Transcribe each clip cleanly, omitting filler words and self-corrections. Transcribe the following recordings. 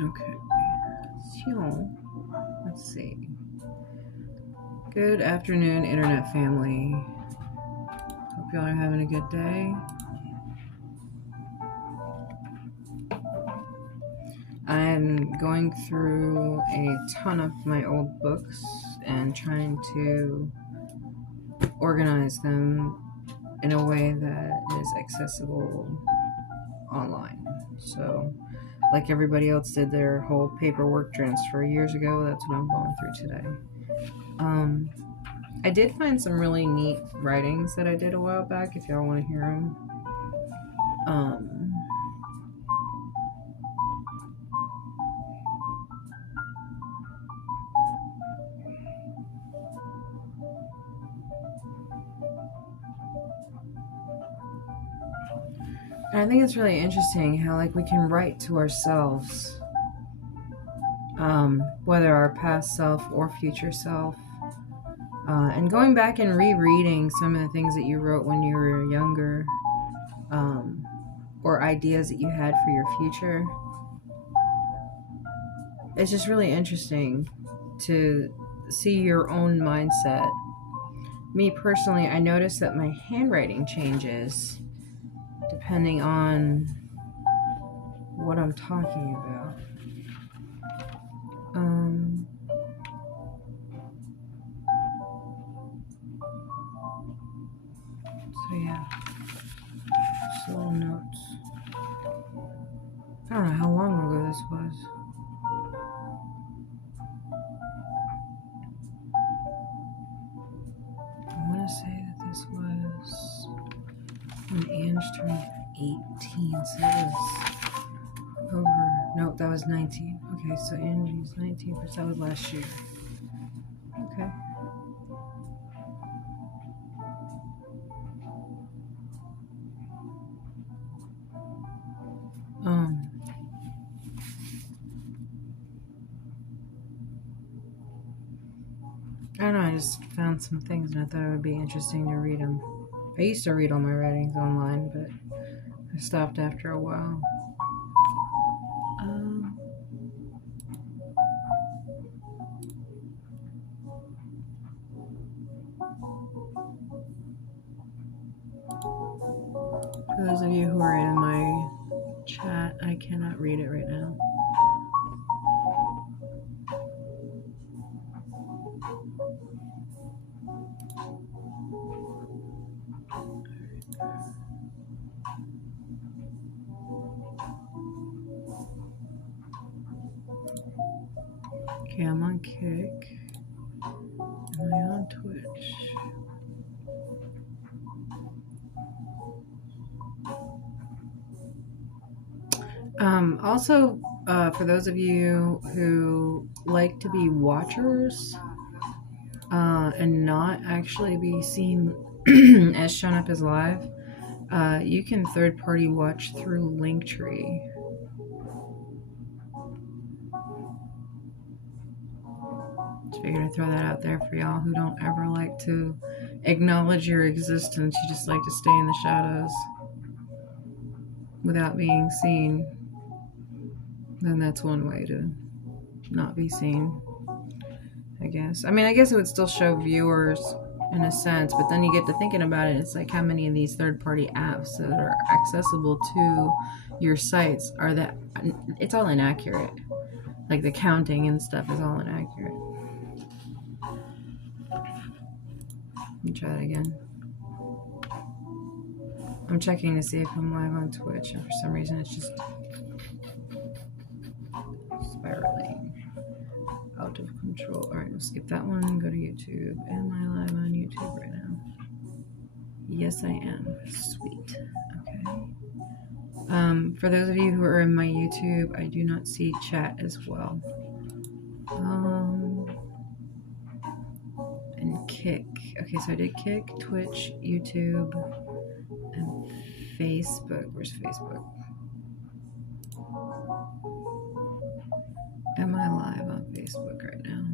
Okay. So, let's see. Good afternoon, internet family. Hope y'all are having a good day. I'm going through a ton of my old books and trying to organize them in a way that is accessible online. So, like everybody else did their whole paperwork transfer years ago, that's what I'm going through today. I did find some really neat writings that I did a while back, if y'all want to hear them. And I think it's really interesting how, like, we can write to ourselves, whether our past self or future self. And going back and rereading some of the things that you wrote when you were younger, or ideas that you had for your future, it's just really interesting to see your own mindset. Me personally, I notice that my handwriting changes depending on what I'm talking about. So yeah, just little notes. I don't know how long ago this was. I want to say that this was when Ange turned 18, so that was over. Nope, that was 19. Okay, so Angie's 19, but that was last year. Okay. I don't know, I just found some things and I thought it would be interesting to read them. I used to read all my writings online, but I stopped after a while. For those of you who are in my chat, I cannot read it right now. Okay, I'm on Kick. Am I on Twitch? Also, for those of you who like to be watchers and not actually be seen as shown up as live, you can third-party watch through Linktree. Just figured I'd throw that out there for y'all who don't ever like to acknowledge your existence. You just like to stay in the shadows without being seen. Then that's one way to not be seen, I guess. I mean, I guess it would still show viewers in a sense, but then you get to thinking about it, it's like how many of these third-party apps that are accessible to your sites are that it's all inaccurate. Like the counting and stuff is all inaccurate. Let me try that again. I'm checking to see if I'm live on Twitch, and for some reason it's just spiraling out of control. Alright, we'll skip that one. Go to YouTube. Am I live on YouTube right now? Yes, I am. Sweet. Okay. For those of you who are in my YouTube, I do not see chat as well. And Kick. Okay, so I did Kick, Twitch, YouTube, and Facebook. Where's Facebook? Am I live on Facebook right now?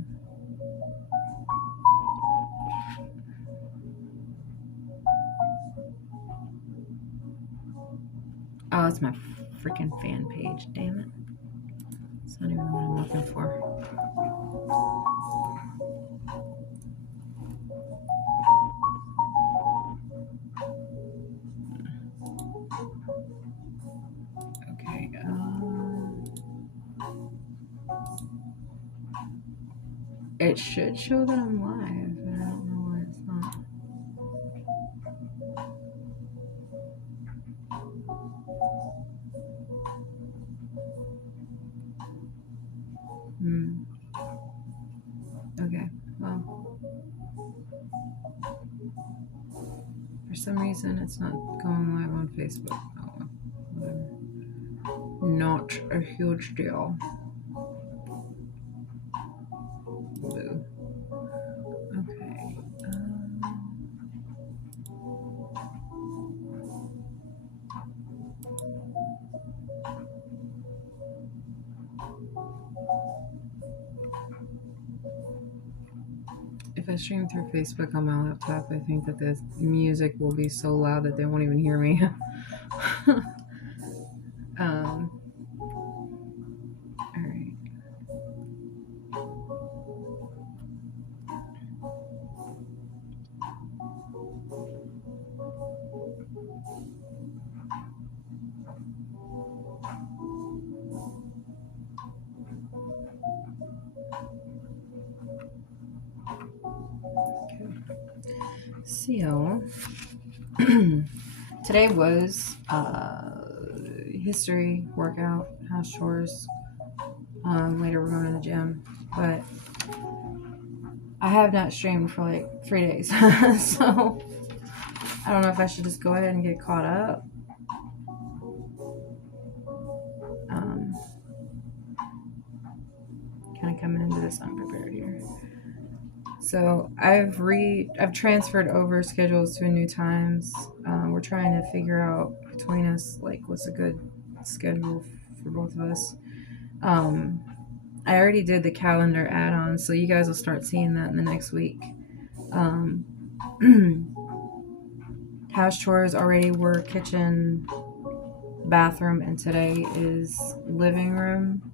Oh, it's my freaking fan page. Damn it. not even what I'm looking for. Okay. It should show that I'm live, but I don't know why it's not. Okay, well, for some reason it's not going live on Facebook. Oh, whatever. Not a huge deal. Boo. Okay. If I stream through Facebook on my laptop, I think that the music will be so loud that they won't even hear me. Alright. Okay. So, today was history, workout, house chores. Later we're going to the gym, but I have not streamed for like 3 days, so I don't know if I should just go ahead and get caught up. Kind of coming into this unprepared here. So I've transferred over schedules to new times. We're trying to figure out between us like what's a good schedule for both of us. I already did the calendar add-on, so you guys will start seeing that in the next week. House chores already were kitchen, bathroom, and today is living room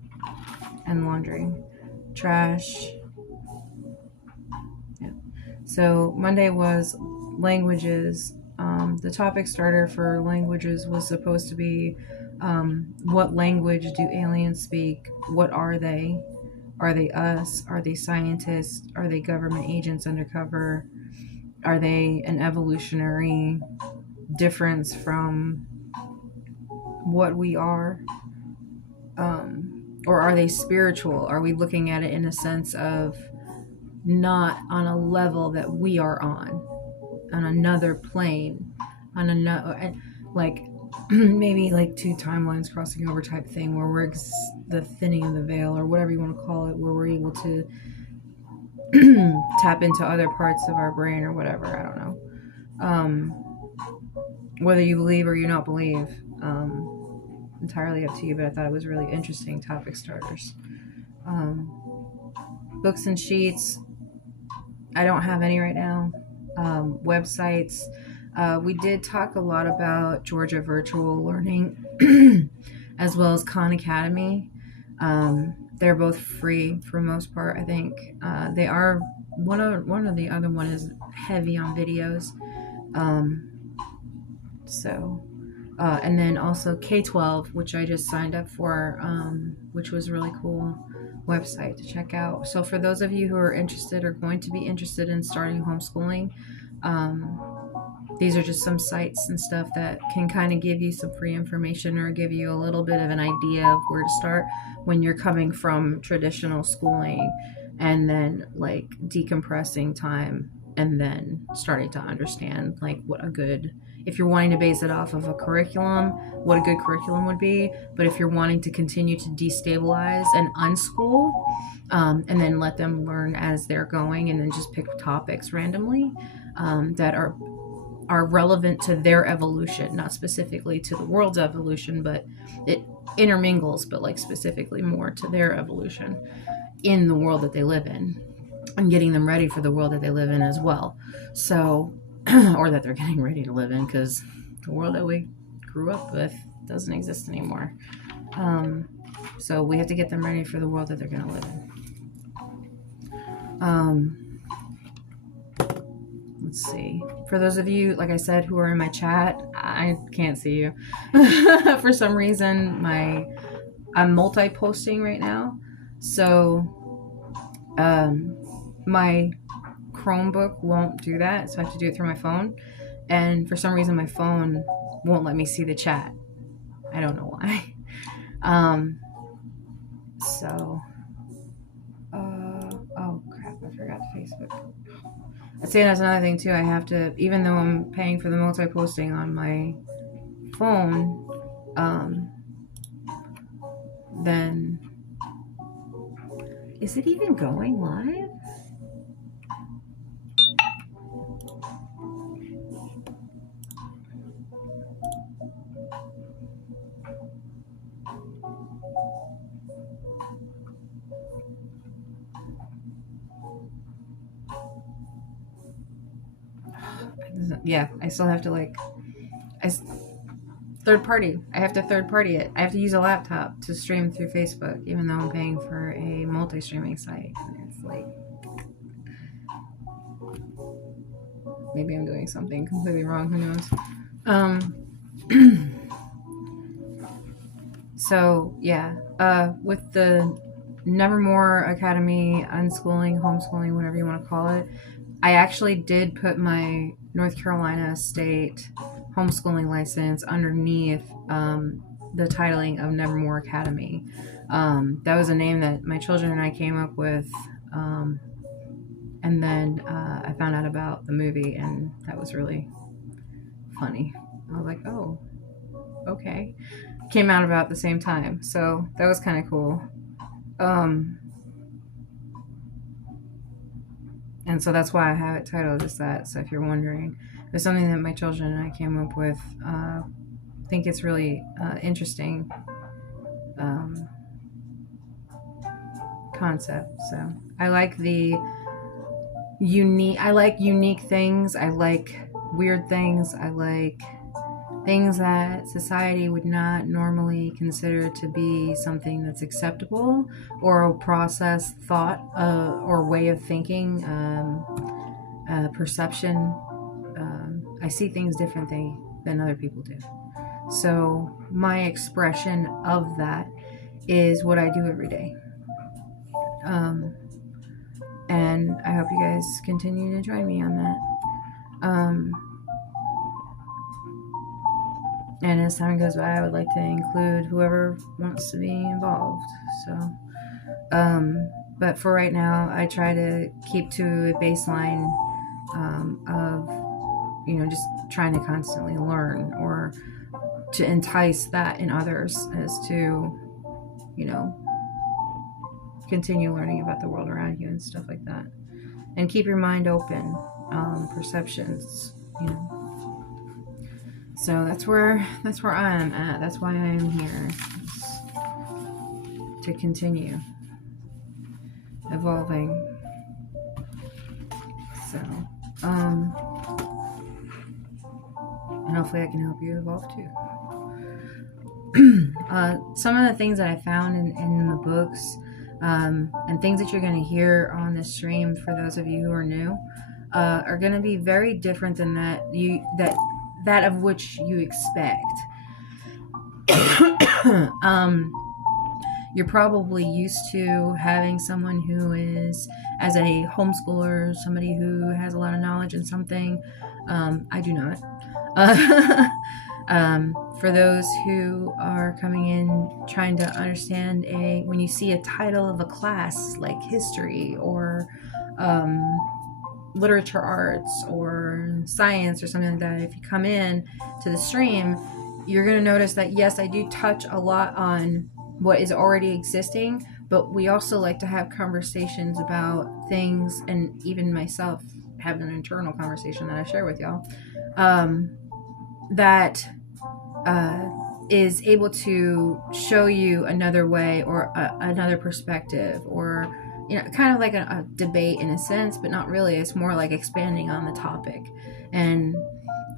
and laundry. Trash. Yeah. So Monday was languages. The topic starter for languages was supposed to be what language do aliens speak? What are they? Are they us? Are they scientists? Are they government agents undercover? Are they an evolutionary difference from what we are? Or are they spiritual? Are we looking at it in a sense of not on a level that we are on another plane, on another, like maybe like two timelines crossing over type thing, where we're the thinning of the veil, or whatever you want to call it, where we're able to tap into other parts of our brain or whatever. I don't know. Whether you believe or you not believe, entirely up to you, but I thought it was really interesting topic starters. Books and sheets, I don't have any right now. Websites, we did talk a lot about Georgia Virtual Learning as well as Khan Academy. They're both free for the most part, I think. They are, one or the other one is heavy on videos. And then also K-12, which I just signed up for, which was really cool website to check out. So for those of you who are interested or going to be interested in starting homeschooling, these are just some sites and stuff that can kind of give you some free information or give you a little bit of an idea of where to start when you're coming from traditional schooling and then like decompressing time and then starting to understand like what a good, if you're wanting to base it off of a curriculum, what a good curriculum would be. But if you're wanting to continue to destabilize and unschool, and then let them learn as they're going, and then just pick topics randomly that are relevant to their evolution, not specifically to the world's evolution, but it intermingles, but like specifically more to their evolution in the world that they live in, and getting them ready for the world that they live in as well. So, or that they're getting ready to live in, because the world that we grew up with doesn't exist anymore. So we have to get them ready for the world that they're going to live in. Let's see. For those of you, like I said, who are in my chat, I can't see you. For some reason, I'm multi-posting right now. So my Chromebook won't do that, so I have to do it through my phone. And for some reason, my phone won't let me see the chat. I don't know why. Oh crap, I forgot Facebook. I'd say that's another thing too. I have to, even though I'm paying for the multi-posting on my phone, then is it even going live? Yeah, I still have to third party. I have to third party it. I have to use a laptop to stream through Facebook, even though I'm paying for a multi-streaming site. And it's like, maybe I'm doing something completely wrong. Who knows? So yeah, with the Nevermore Academy, unschooling, homeschooling, whatever you want to call it, I actually did put my North Carolina state homeschooling license underneath the titling of Nevermore Academy. That was a name that my children and I came up with, and then I found out about the movie, and that was really funny. I was like, oh, okay. Came out about the same time, so that was kind of cool. And so that's why I have it titled as that. So if you're wondering, it's something that my children and I came up with. I think it's really interesting concept. So I like unique things. I like weird things. I like things that society would not normally consider to be something that's acceptable, or a process, thought, or way of thinking, perception. I see things differently than other people do. So my expression of that is what I do every day. And I hope you guys continue to join me on that. And as time goes by, I would like to include whoever wants to be involved. So, but for right now, I try to keep to a baseline of, just trying to constantly learn, or to entice that in others, as to, continue learning about the world around you and stuff like that. And keep your mind open, perceptions, So that's where I am at. That's why I am here, to continue evolving. So, and hopefully I can help you evolve too. Some of the things that I found in the books, and things that you're going to hear on this stream, for those of you who are new, are going to be very different than that of which you expect. You're probably used to having someone who is, as a homeschooler, somebody who has a lot of knowledge in something. I do not. For those who are coming in trying to understand when you see a title of a class like history, or literature arts, or science, or something like that, if you come in to the stream, you're going to notice that, yes, I do touch a lot on what is already existing, but we also like to have conversations about things, and even myself have an internal conversation that I share with y'all, that is able to show you another way, or another perspective, or kind of like a debate in a sense, but not really. It's more like expanding on the topic. And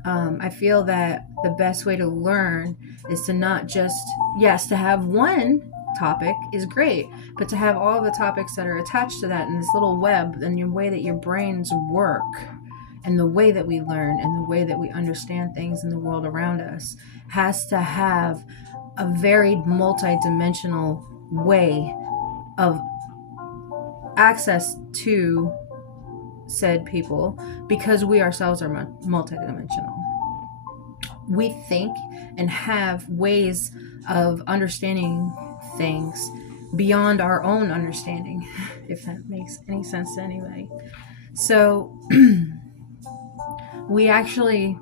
I feel that the best way to learn is to not just, yes, to have one topic is great, but to have all the topics that are attached to that in this little web, and the way that your brains work, and the way that we learn, and the way that we understand things in the world around us, has to have a very multi-dimensional way of access to said people, because we ourselves are multidimensional. We think and have ways of understanding things beyond our own understanding, if that makes any sense to anybody. So we actually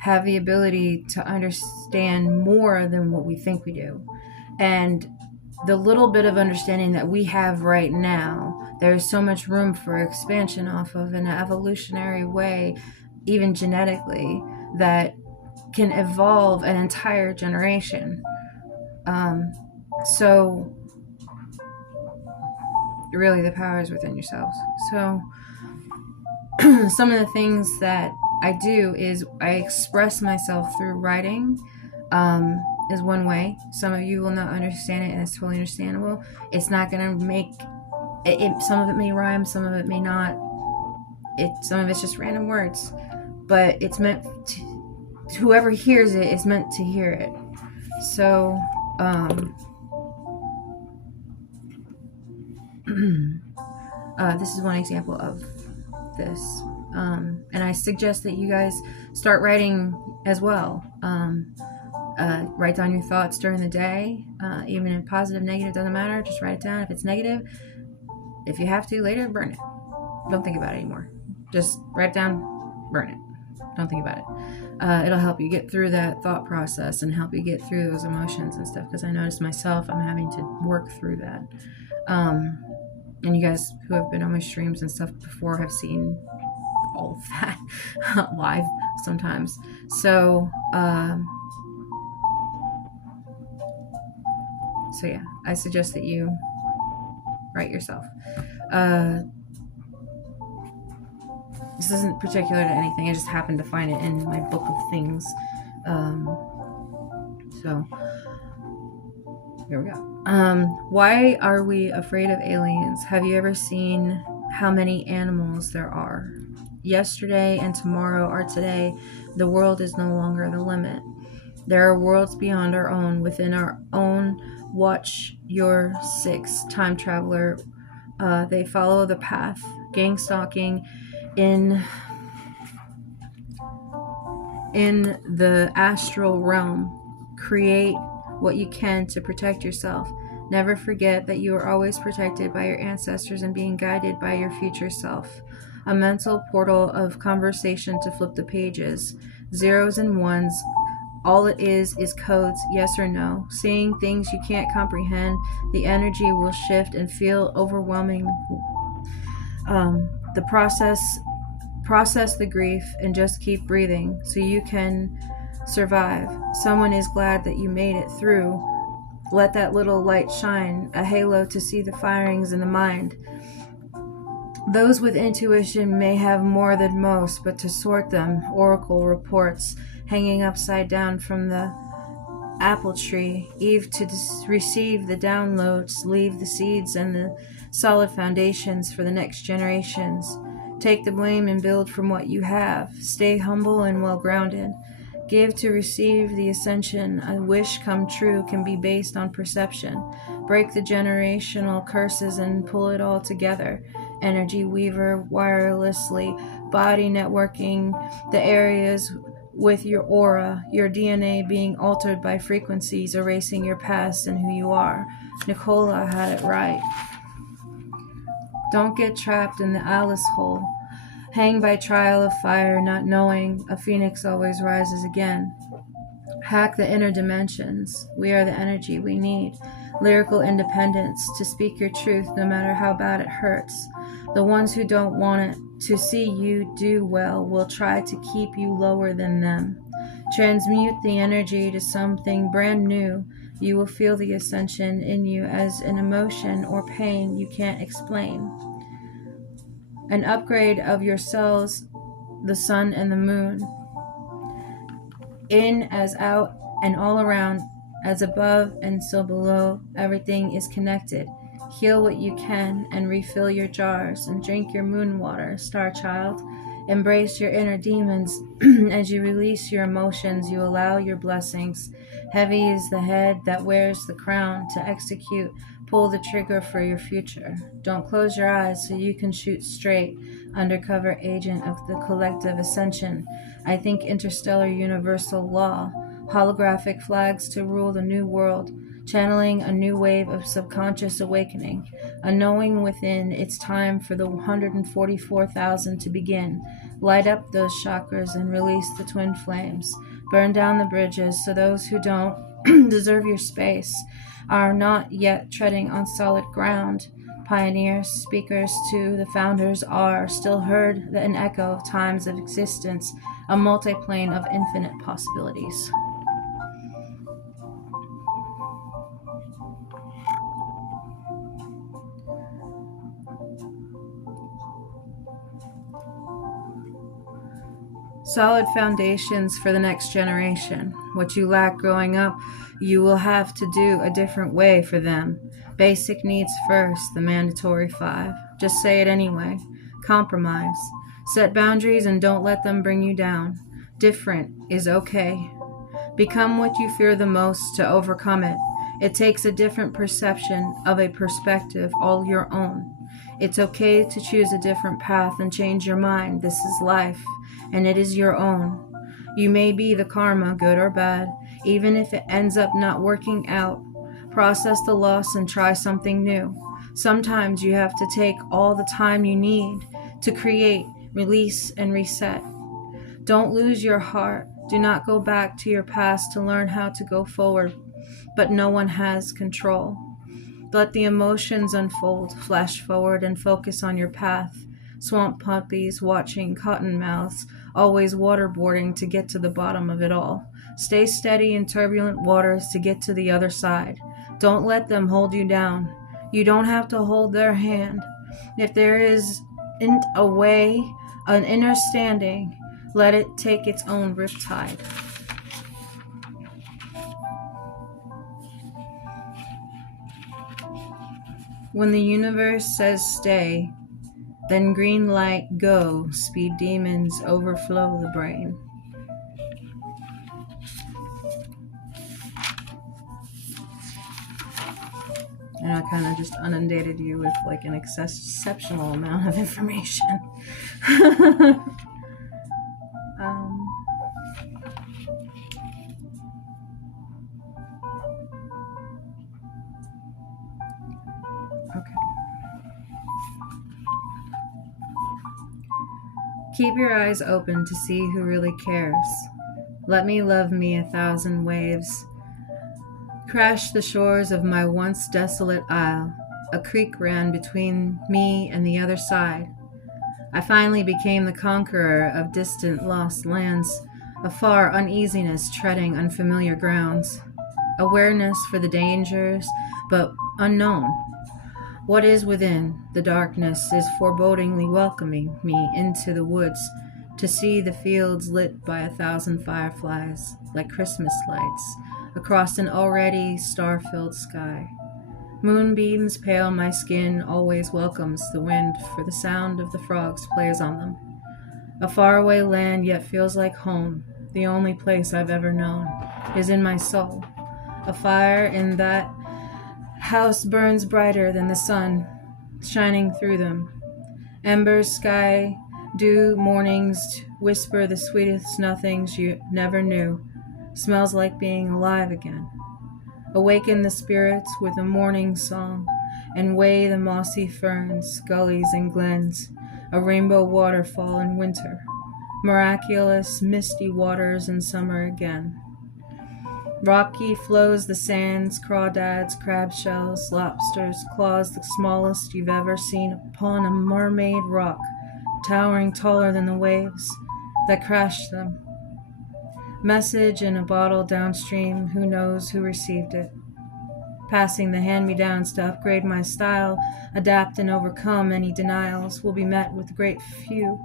have the ability to understand more than what we think we do. And the little bit of understanding that we have right now, there's so much room for expansion off of in an evolutionary way, even genetically, that can evolve an entire generation. So really the power is within yourselves. So some of the things that I do is I express myself through writing. Is one way. Some of you will not understand it, and it's totally understandable. It's not going to make it, some of it may rhyme, some of it may not. Some of it's just random words, but it's meant to, whoever hears it is meant to hear it. So this is one example of this, and I suggest that you guys start writing as well. Write down your thoughts during the day, even if positive, negative, doesn't matter. Just write it down. If it's negative, if you have to later, burn it. Don't think about it anymore. Just write it down, burn it. Don't think about it. It'll help you get through that thought process and help you get through those emotions and stuff, because I noticed myself, I'm having to work through that. And you guys who have been on my streams and stuff before have seen all of that live sometimes. So yeah, I suggest that you write yourself. This isn't particular to anything. I just happened to find it in my book of things. So here we go. Why are we afraid of aliens? Have you ever seen how many animals there are? Yesterday and tomorrow are today. The world is no longer the limit. There are worlds beyond our own, within our own. Watch your 6, time traveler. They follow the path. Gang stalking in the astral realm. Create what you can to protect yourself. Never forget that you are always protected by your ancestors and being guided by your future self. A mental portal of conversation to flip the pages. Zeros and ones. All it is codes, yes or no. Seeing things you can't comprehend, the energy will shift and feel overwhelming. The process the grief and just keep breathing so you can survive. Someone is glad that you made it through. Let that little light shine, a halo to see the firings in the mind. Those with intuition may have more than most, but to sort them, oracle reports hanging upside down from the apple tree. Eve to receive the downloads, leave the seeds and the solid foundations for the next generations. Take the blame and build from what you have. Stay humble and well grounded. Give to receive the ascension. A wish come true can be based on perception. Break the generational curses and pull it all together. Energy weaver wirelessly, body networking the areas with your aura, your DNA being altered by frequencies, erasing your past and who you are. Nicola had it right. Don't get trapped in the Alice hole. Hang by trial of fire, not knowing a phoenix always rises again. Hack the inner dimensions. We are the energy we need. Lyrical independence, to speak your truth no matter how bad it hurts. The ones who don't want it to see you do well will try to keep you lower than them. Transmute the energy to something brand new. You will feel the ascension in you as an emotion or pain you can't explain. An upgrade of your cells, the sun and the moon. In as out and all around, As above and so below, everything is connected. Heal what you can and refill your jars and drink your moon water, star child. Embrace your inner demons. As you release your emotions, you allow your blessings. Heavy is the head that wears the crown to execute. Pull the trigger for your future. Don't close your eyes so you can shoot straight. Undercover agent of the collective ascension. I think interstellar universal law. Holographic flags to rule the new world. Channeling a new wave of subconscious awakening. A knowing within, it's time for the 144,000 to begin. Light up those chakras and release the twin flames. Burn down the bridges so those who don't deserve your space are not yet treading on solid ground. Pioneers, speakers to the founders are still heard an echo of times of existence, a multiplane of infinite possibilities. Solid foundations for the next generation. What you lack growing up, you will have to do a different way for them. Basic needs first, the mandatory 5. Just say it anyway. Compromise. Set boundaries and don't let them bring you down. Different is okay. Become what you fear the most to overcome it. It takes a different perception of a perspective all your own. It's okay to choose a different path and change your mind. This is life, and it is your own. You may be the karma, good or bad, even if it ends up not working out. Process the loss and try something new. Sometimes you have to take all the time you need to create, release, and reset. Don't lose your heart. Do not go back to your past to learn how to go forward, but no one has control. Let the emotions unfold, flash forward, and focus on your path. Swamp puppies watching cottonmouths, always waterboarding to get to the bottom of it all. Stay steady in turbulent waters to get to the other side. Don't let them hold you down. You don't have to hold their hand. If there isn't a way, an inner standing, let it take its own riptide. When the universe says stay, then green light go, speed demons overflow the brain. And I kind of just inundated you with like an exceptional amount of information. Okay. Keep your eyes open to see who really cares. Let me love me 1,000 waves. Crash the shores of my once desolate isle. A creek ran between me and the other side. I finally became the conqueror of distant lost lands, a far uneasiness treading unfamiliar grounds. Awareness for the dangers, but unknown. What is within the darkness is forebodingly welcoming me into the woods to see the fields lit by 1,000 fireflies like Christmas lights across an already star-filled sky. Moonbeams pale my skin, always welcomes the wind, for the sound of the frogs plays on them. A faraway land yet feels like home. The only place I've ever known is in my soul. A fire in that house burns brighter than the sun, shining through them. Embers, sky, dew, mornings whisper the sweetest nothings you never knew. Smells like being alive again. Awaken the spirits with a morning song, and weigh the mossy ferns, gullies and glens, a rainbow waterfall in winter, miraculous misty waters in summer again. Rocky flows the sands, crawdads, crab shells, lobsters, claws the smallest you've ever seen upon a mermaid rock, towering taller than the waves that crashed them. Message in a bottle downstream, who knows who received it. Passing the hand-me-downs to upgrade my style, adapt and overcome any denials, will be met with great few.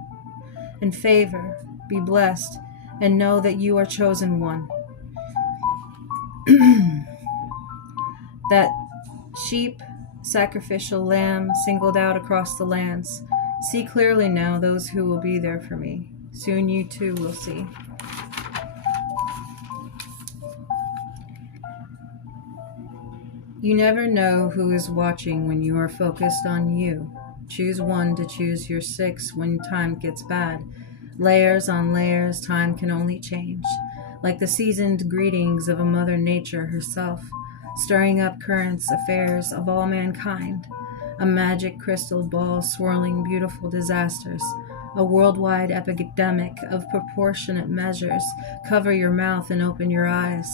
In favor, be blessed, and know that you are chosen one. That sheep, sacrificial lamb, singled out across the lands. See clearly now those who will be there for me. Soon you too will see. You never know who is watching when you are focused on you. Choose one to choose your six when time gets bad. Layers on layers, time can only change. Like the seasoned greetings of a Mother Nature herself, stirring up currents, affairs of all mankind. A magic crystal ball swirling beautiful disasters. A worldwide epidemic of proportionate measures. Cover your mouth and open your eyes.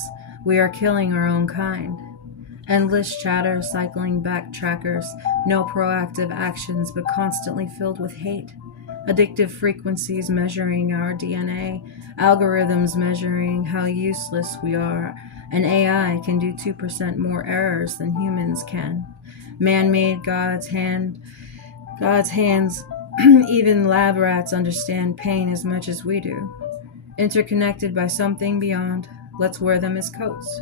We are killing our own kind. Endless chatter, cycling backtrackers, no proactive actions, but constantly filled with hate. Addictive frequencies measuring our DNA, algorithms measuring how useless we are. An AI can do 2% more errors than humans can. Man-made God's hands, even lab rats understand pain as much as we do. Interconnected by something beyond, let's wear them as coats.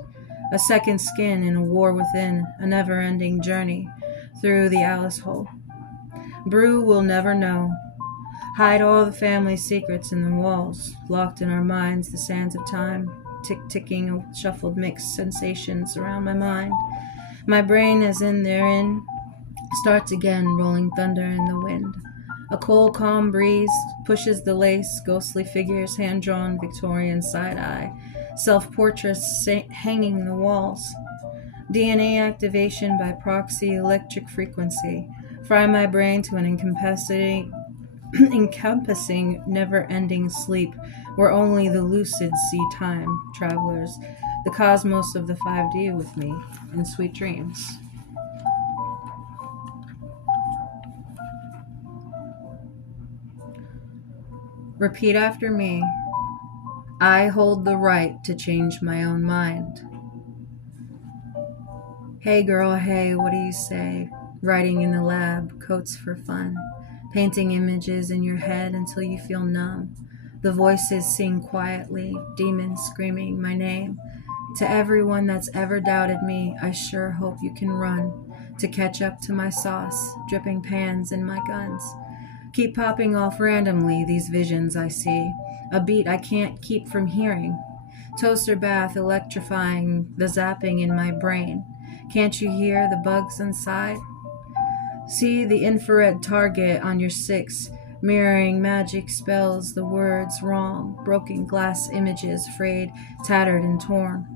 A second skin in a war within, a never-ending journey through the Alice hole. Brew will never know. Hide all the family secrets in the walls, locked in our minds, the sands of time, tick-ticking of shuffled mixed sensations around my mind. My brain as in therein starts again, rolling thunder in the wind. A cold, calm breeze pushes the lace, ghostly figures, hand-drawn Victorian side-eye, self-portraits hanging the walls. DNA activation by proxy electric frequency. Fry my brain to an encompassing, never-ending sleep where only the lucid see time travelers, the cosmos of the 5D with me in sweet dreams. Repeat after me. I hold the right to change my own mind. Hey girl, hey, what do you say? Writing in the lab, coats for fun. Painting images in your head until you feel numb. The voices sing quietly, demons screaming my name. To everyone that's ever doubted me, I sure hope you can run to catch up to my sauce, dripping pans in my guns. Keep popping off randomly, these visions I see. A beat I can't keep from hearing. Toaster bath electrifying the zapping in my brain. Can't you hear the bugs inside? See the infrared target on your six, mirroring magic spells, the words wrong, broken glass images, frayed, tattered, and torn.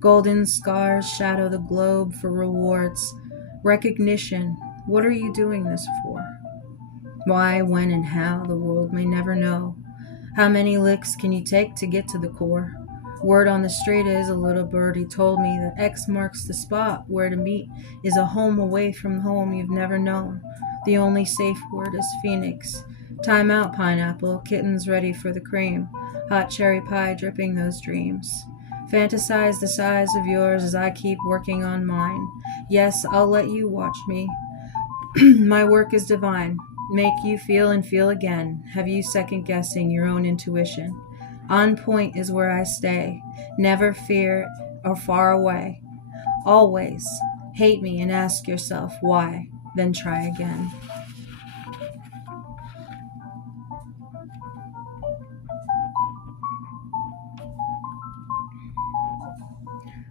Golden scars shadow the globe for rewards. Recognition, what are you doing this for? Why, when, and how, the world may never know. How many licks can you take to get to the core? Word on the street is, a little birdie told me that X marks the spot where to meet is a home away from home you've never known. The only safe word is Phoenix. Time out, pineapple, kittens ready for the cream. Hot cherry pie dripping those dreams. Fantasize the size of yours as I keep working on mine. Yes, I'll let you watch me. My work is divine. Make you feel and feel again. Have you second-guessing your own intuition? On point is where I stay. Never fear or far away. Always hate me and ask yourself why. Then try again.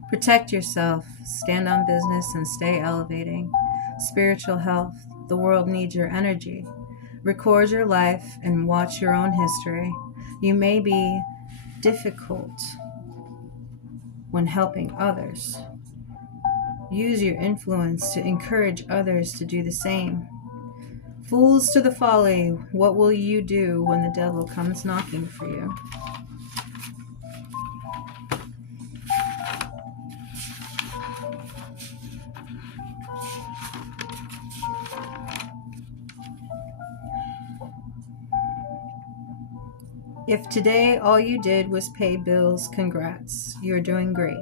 Protect yourself. Stand on business and stay elevating. Spiritual health. The world needs your energy. Record your life and watch your own history. You may be difficult when helping others. Use your influence to encourage others to do the same. Fools to the folly, what will you do when the devil comes knocking for you? If today all you did was pay bills, congrats. You're doing great.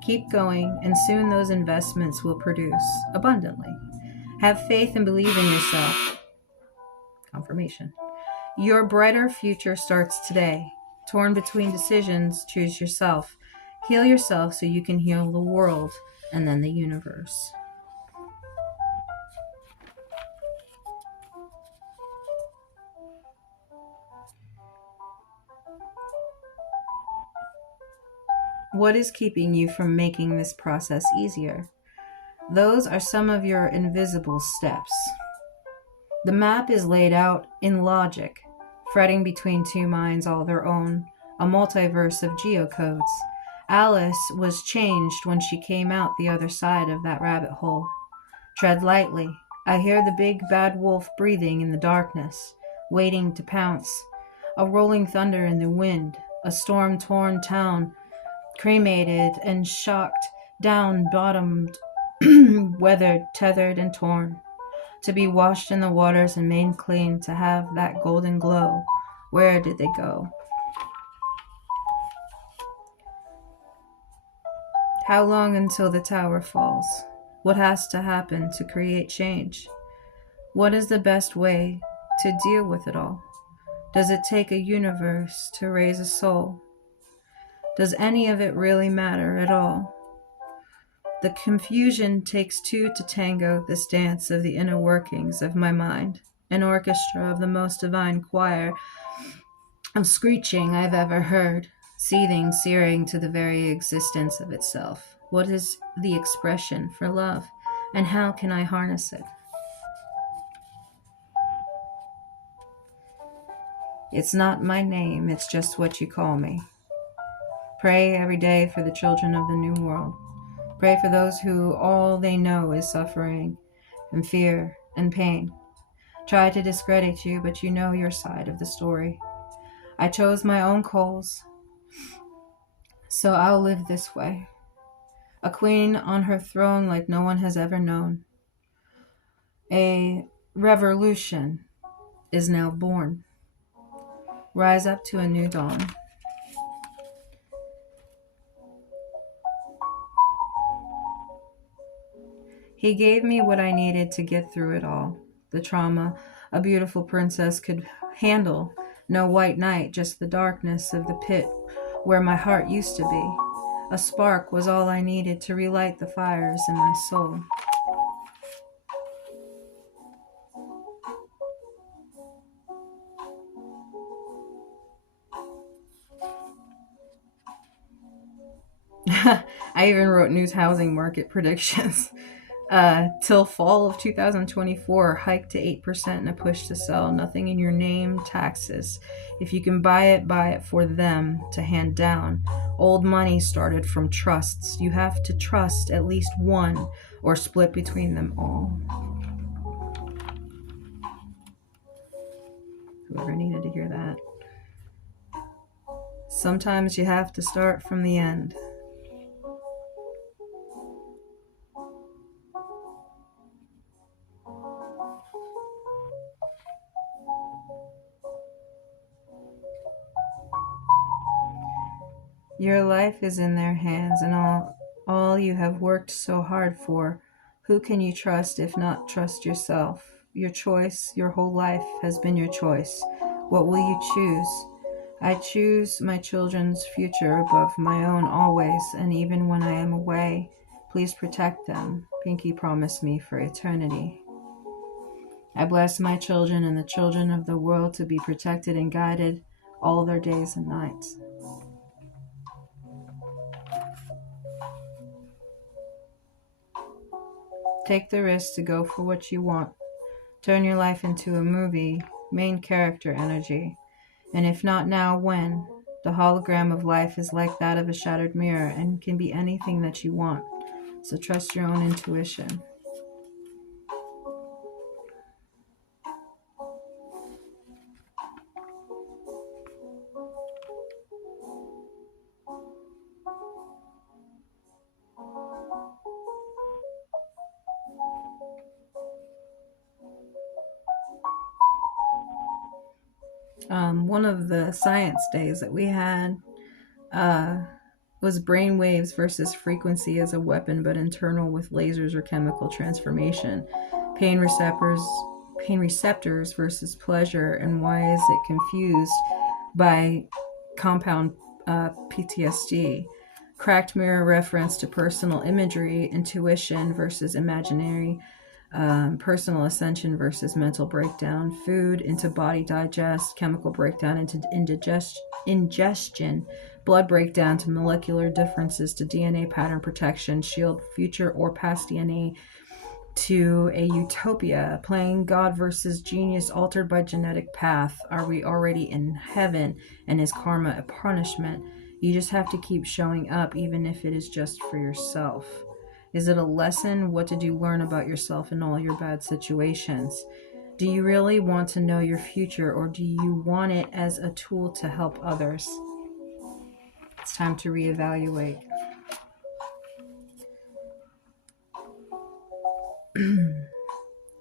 Keep going, and soon those investments will produce abundantly. Have faith and believe in yourself. Confirmation. Your brighter future starts today. Torn between decisions, choose yourself. Heal yourself so you can heal the world and then the universe. What is keeping you from making this process easier? Those are some of your invisible steps. The map is laid out in logic, fretting between two minds all their own, a multiverse of geocodes. Alice was changed when she came out the other side of that rabbit hole. Tread lightly. I hear the big bad wolf breathing in the darkness, waiting to pounce. A rolling thunder in the wind, a storm-torn town, cremated and shocked, down-bottomed, weathered, tethered, and torn. To be washed in the waters and made clean, to have that golden glow. Where did they go? How long until the tower falls? What has to happen to create change? What is the best way to deal with it all? Does it take a universe to raise a soul? Does any of it really matter at all? The confusion takes two to tango, this dance of the inner workings of my mind, an orchestra of the most divine choir of screeching I've ever heard, seething, searing to the very existence of itself. What is the expression for love, and how can I harness it? It's not my name, it's just what you call me. Pray every day for the children of the new world. Pray for those who all they know is suffering and fear and pain. Try to discredit you, but you know your side of the story. I chose my own coals, so I'll live this way. A queen on her throne like no one has ever known. A revolution is now born. Rise up to a new dawn. He gave me what I needed to get through it all. The trauma a beautiful princess could handle. No white night, just the darkness of the pit where my heart used to be. A spark was all I needed to relight the fires in my soul. I even wrote news housing market predictions. Till fall of 2024, hike to 8% and a push to sell. Nothing in your name, taxes. If you can buy it for them to hand down. Old money started from trusts. You have to trust at least one or split between them all. Whoever needed to hear that. Sometimes you have to start from the end. Your life is in their hands, and all you have worked so hard for. Who can you trust if not trust yourself? Your choice, your whole life has been your choice. What will you choose? I choose my children's future above my own always, and even when I am away, please protect them. Pinky promised me for eternity. I bless my children and the children of the world to be protected and guided all their days and nights. Take the risk to go for what you want. Turn your life into a movie, main character energy. And if not now, when? The hologram of life is like that of a shattered mirror and can be anything that you want. So trust your own intuition. One of the science days that we had was brainwaves versus frequency as a weapon, but internal with lasers or chemical transformation. Pain receptors versus pleasure, and why is it confused by compound PTSD? Cracked mirror reference to personal imagery, intuition versus imaginary, personal ascension versus mental breakdown, food into body digest, chemical breakdown into ingestion, blood breakdown to molecular differences to DNA pattern protection, shield future or past DNA to a utopia, playing God versus genius altered by genetic path. Are we already in heaven, and is karma a punishment? You just have to keep showing up, even if it is just for yourself. Is it a lesson? What did you learn about yourself in all your bad situations? Do you really want to know your future, or do you want it as a tool to help others? It's time to reevaluate.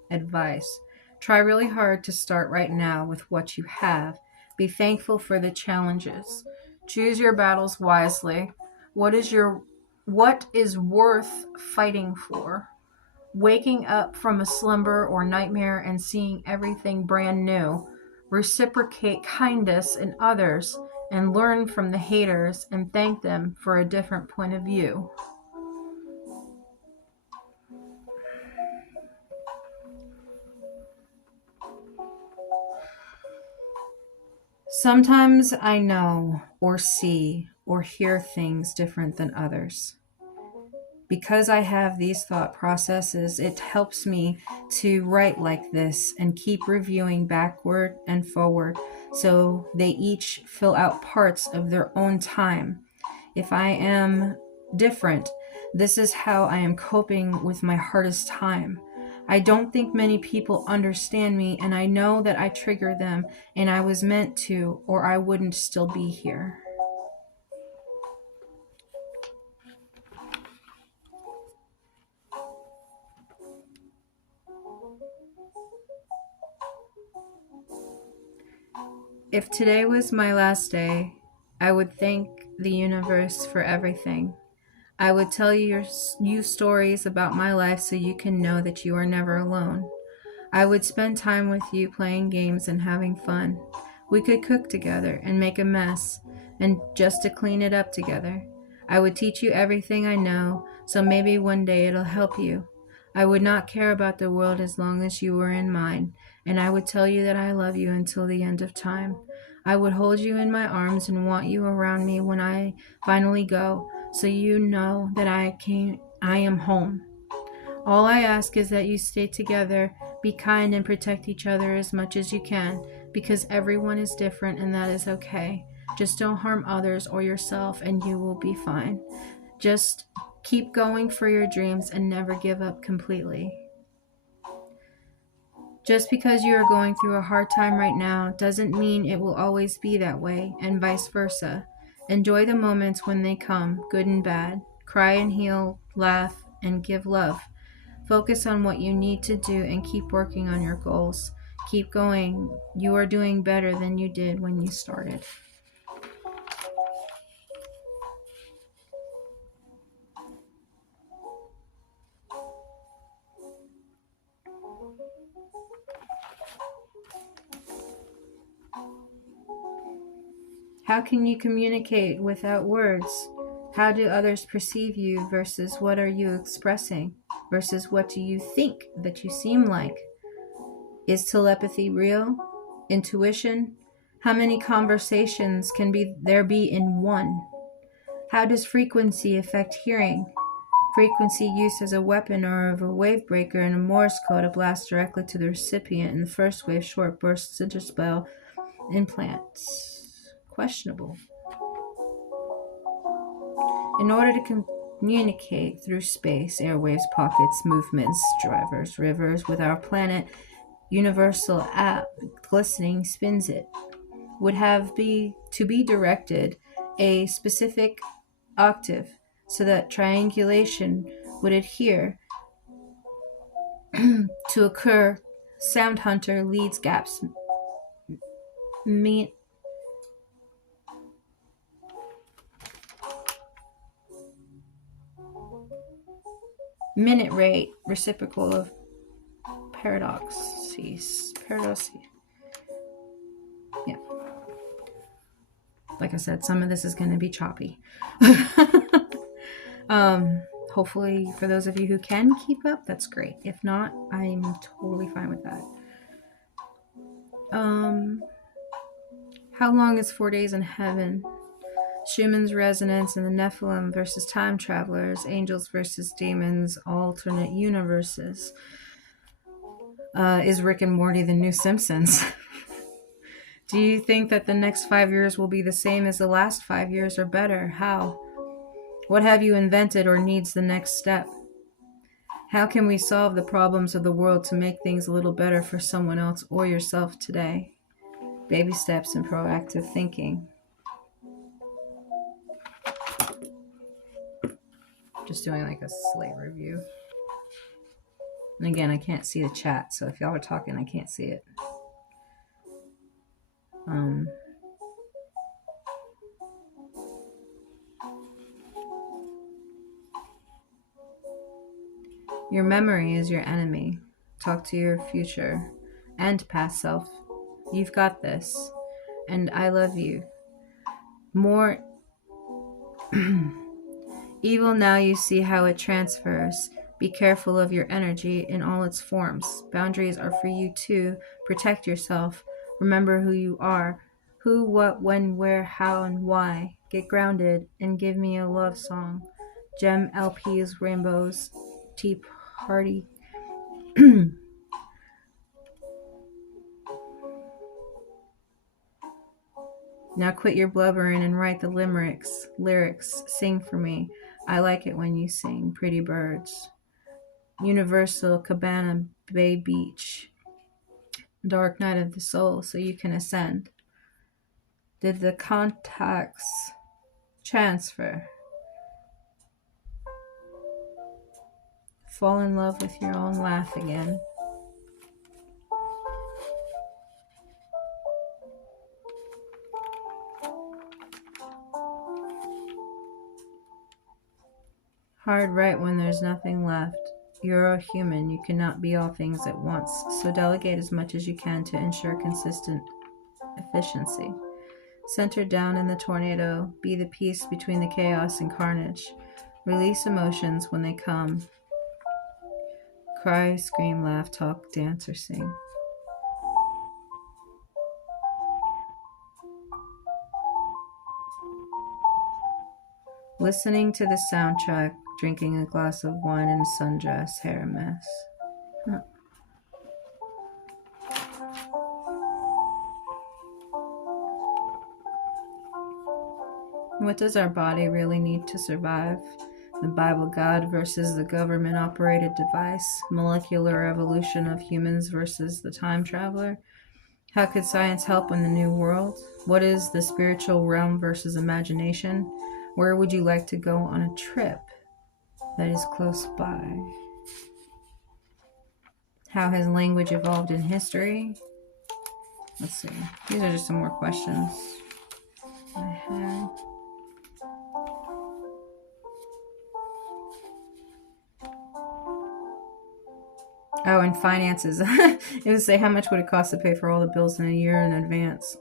Advice. Try really hard to start right now with what you have. Be thankful for the challenges. Choose your battles wisely. What is worth fighting for? Waking up from a slumber or nightmare and seeing everything brand new. Reciprocate kindness in others and learn from the haters and thank them for a different point of view. Sometimes I know or see or hear things different than others. Because I have these thought processes, it helps me to write like this and keep reviewing backward and forward so they each fill out parts of their own time. If I am different, this is how I am coping with my hardest time. I don't think many people understand me, and I know that I trigger them, and I was meant to, or I wouldn't still be here. If today was my last day, I would thank the universe for everything. I would tell you stories about my life so you can know that you are never alone. I would spend time with you playing games and having fun. We could cook together and make a mess and just to clean it up together. I would teach you everything I know, so maybe one day it'll help you. I would not care about the world as long as you were in mine, and I would tell you that I love you until the end of time. I would hold you in my arms and want you around me when I finally go, so you know that I am home. All I ask is that you stay together, be kind, and protect each other as much as you can, because everyone is different and that is okay. Just don't harm others or yourself and you will be fine. Just keep going for your dreams and never give up completely. Just because you are going through a hard time right now doesn't mean it will always be that way, and vice versa. Enjoy the moments when they come, good and bad. Cry and heal, laugh, and give love. Focus on what you need to do and keep working on your goals. Keep going. You are doing better than you did when you started. How can you communicate without words? How do others perceive you versus what are you expressing versus what do you think that you seem like? Is telepathy real? Intuition? How many conversations can there be in one? How does frequency affect hearing? Frequency use as a weapon or of a wave breaker in a Morse code to blast directly to the recipient in the first wave, short bursts, interspell, implants. Questionable. In order to communicate through space, airwaves, pockets, movements, drivers, rivers, with our planet, universal app, glistening spins it, would have to be directed a specific octave so that triangulation would adhere to occur. Sound Hunter leads gaps. Minute rate reciprocal of paradoxes. Yeah. Like I said, some of this is going to be choppy. Hopefully, for those of you who can keep up, that's great. If not, I'm totally fine with that. How long is 4 days in heaven? Schumann's resonance and the Nephilim versus time travelers, angels versus demons, alternate universes. Is Rick and Morty the new Simpsons? Do you think that the next 5 years will be the same as the last 5 years or better? How? What have you invented or needs the next step? How can we solve the problems of the world to make things a little better for someone else or yourself today? Baby steps and proactive thinking. Just doing like a slate review. And again, I can't see the chat, so if y'all are talking, I can't see it. Your memory is your enemy. Talk to your future and past self. You've got this. And I love you. More evil now you see how it transfers. Be careful of your energy in all its forms. Boundaries are for you too. Protect yourself. Remember who you are. Who, what, when, where, how, and why. Get grounded and give me a love song. Gem LPs, rainbows, Tea Party. Now quit your blubbering and write the lyrics. Sing for me. I like it when you sing. Pretty birds. Universal Cabana Bay Beach. Dark night of the soul, so you can ascend. Did the contacts transfer? Fall in love with your own laugh again. Hard right when there's nothing left. You're a human. You cannot be all things at once. So delegate as much as you can to ensure consistent efficiency. Center down in the tornado. Be the peace between the chaos and carnage. Release emotions when they come. Cry, scream, laugh, talk, dance, or sing. Listening to the soundtrack, drinking a glass of wine in a sundress, hair a mess. What does our body really need to survive? The Bible God versus the government-operated device. Molecular evolution of humans versus the time traveler. How could science help in the new world? What is the spiritual realm versus imagination? Where would you like to go on a trip that is close by? How has language evolved in history? Let's see. These are just some more questions I have. Oh, and finances. It would say, how much would it cost to pay for all the bills in a year in advance?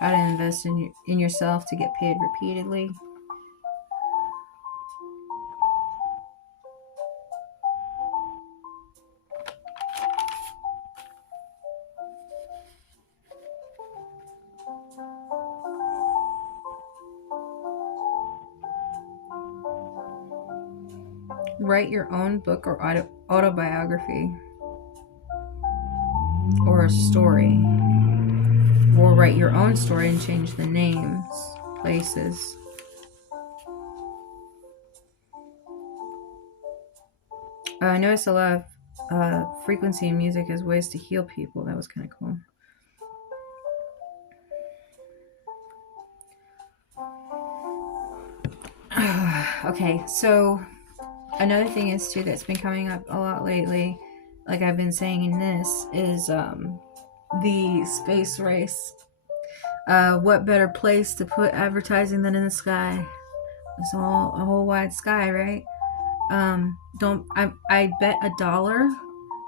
How to invest in yourself to get paid repeatedly. Write your own book or autobiography, or a story, or write your own story and change the names, places. I noticed a lot of frequency in music as ways to heal people. That was kind of cool. Okay, so another thing is too that's been coming up a lot lately, like I've been saying in this, is the space race. What better place to put advertising than in the sky? It's all a whole wide sky, right? I bet $1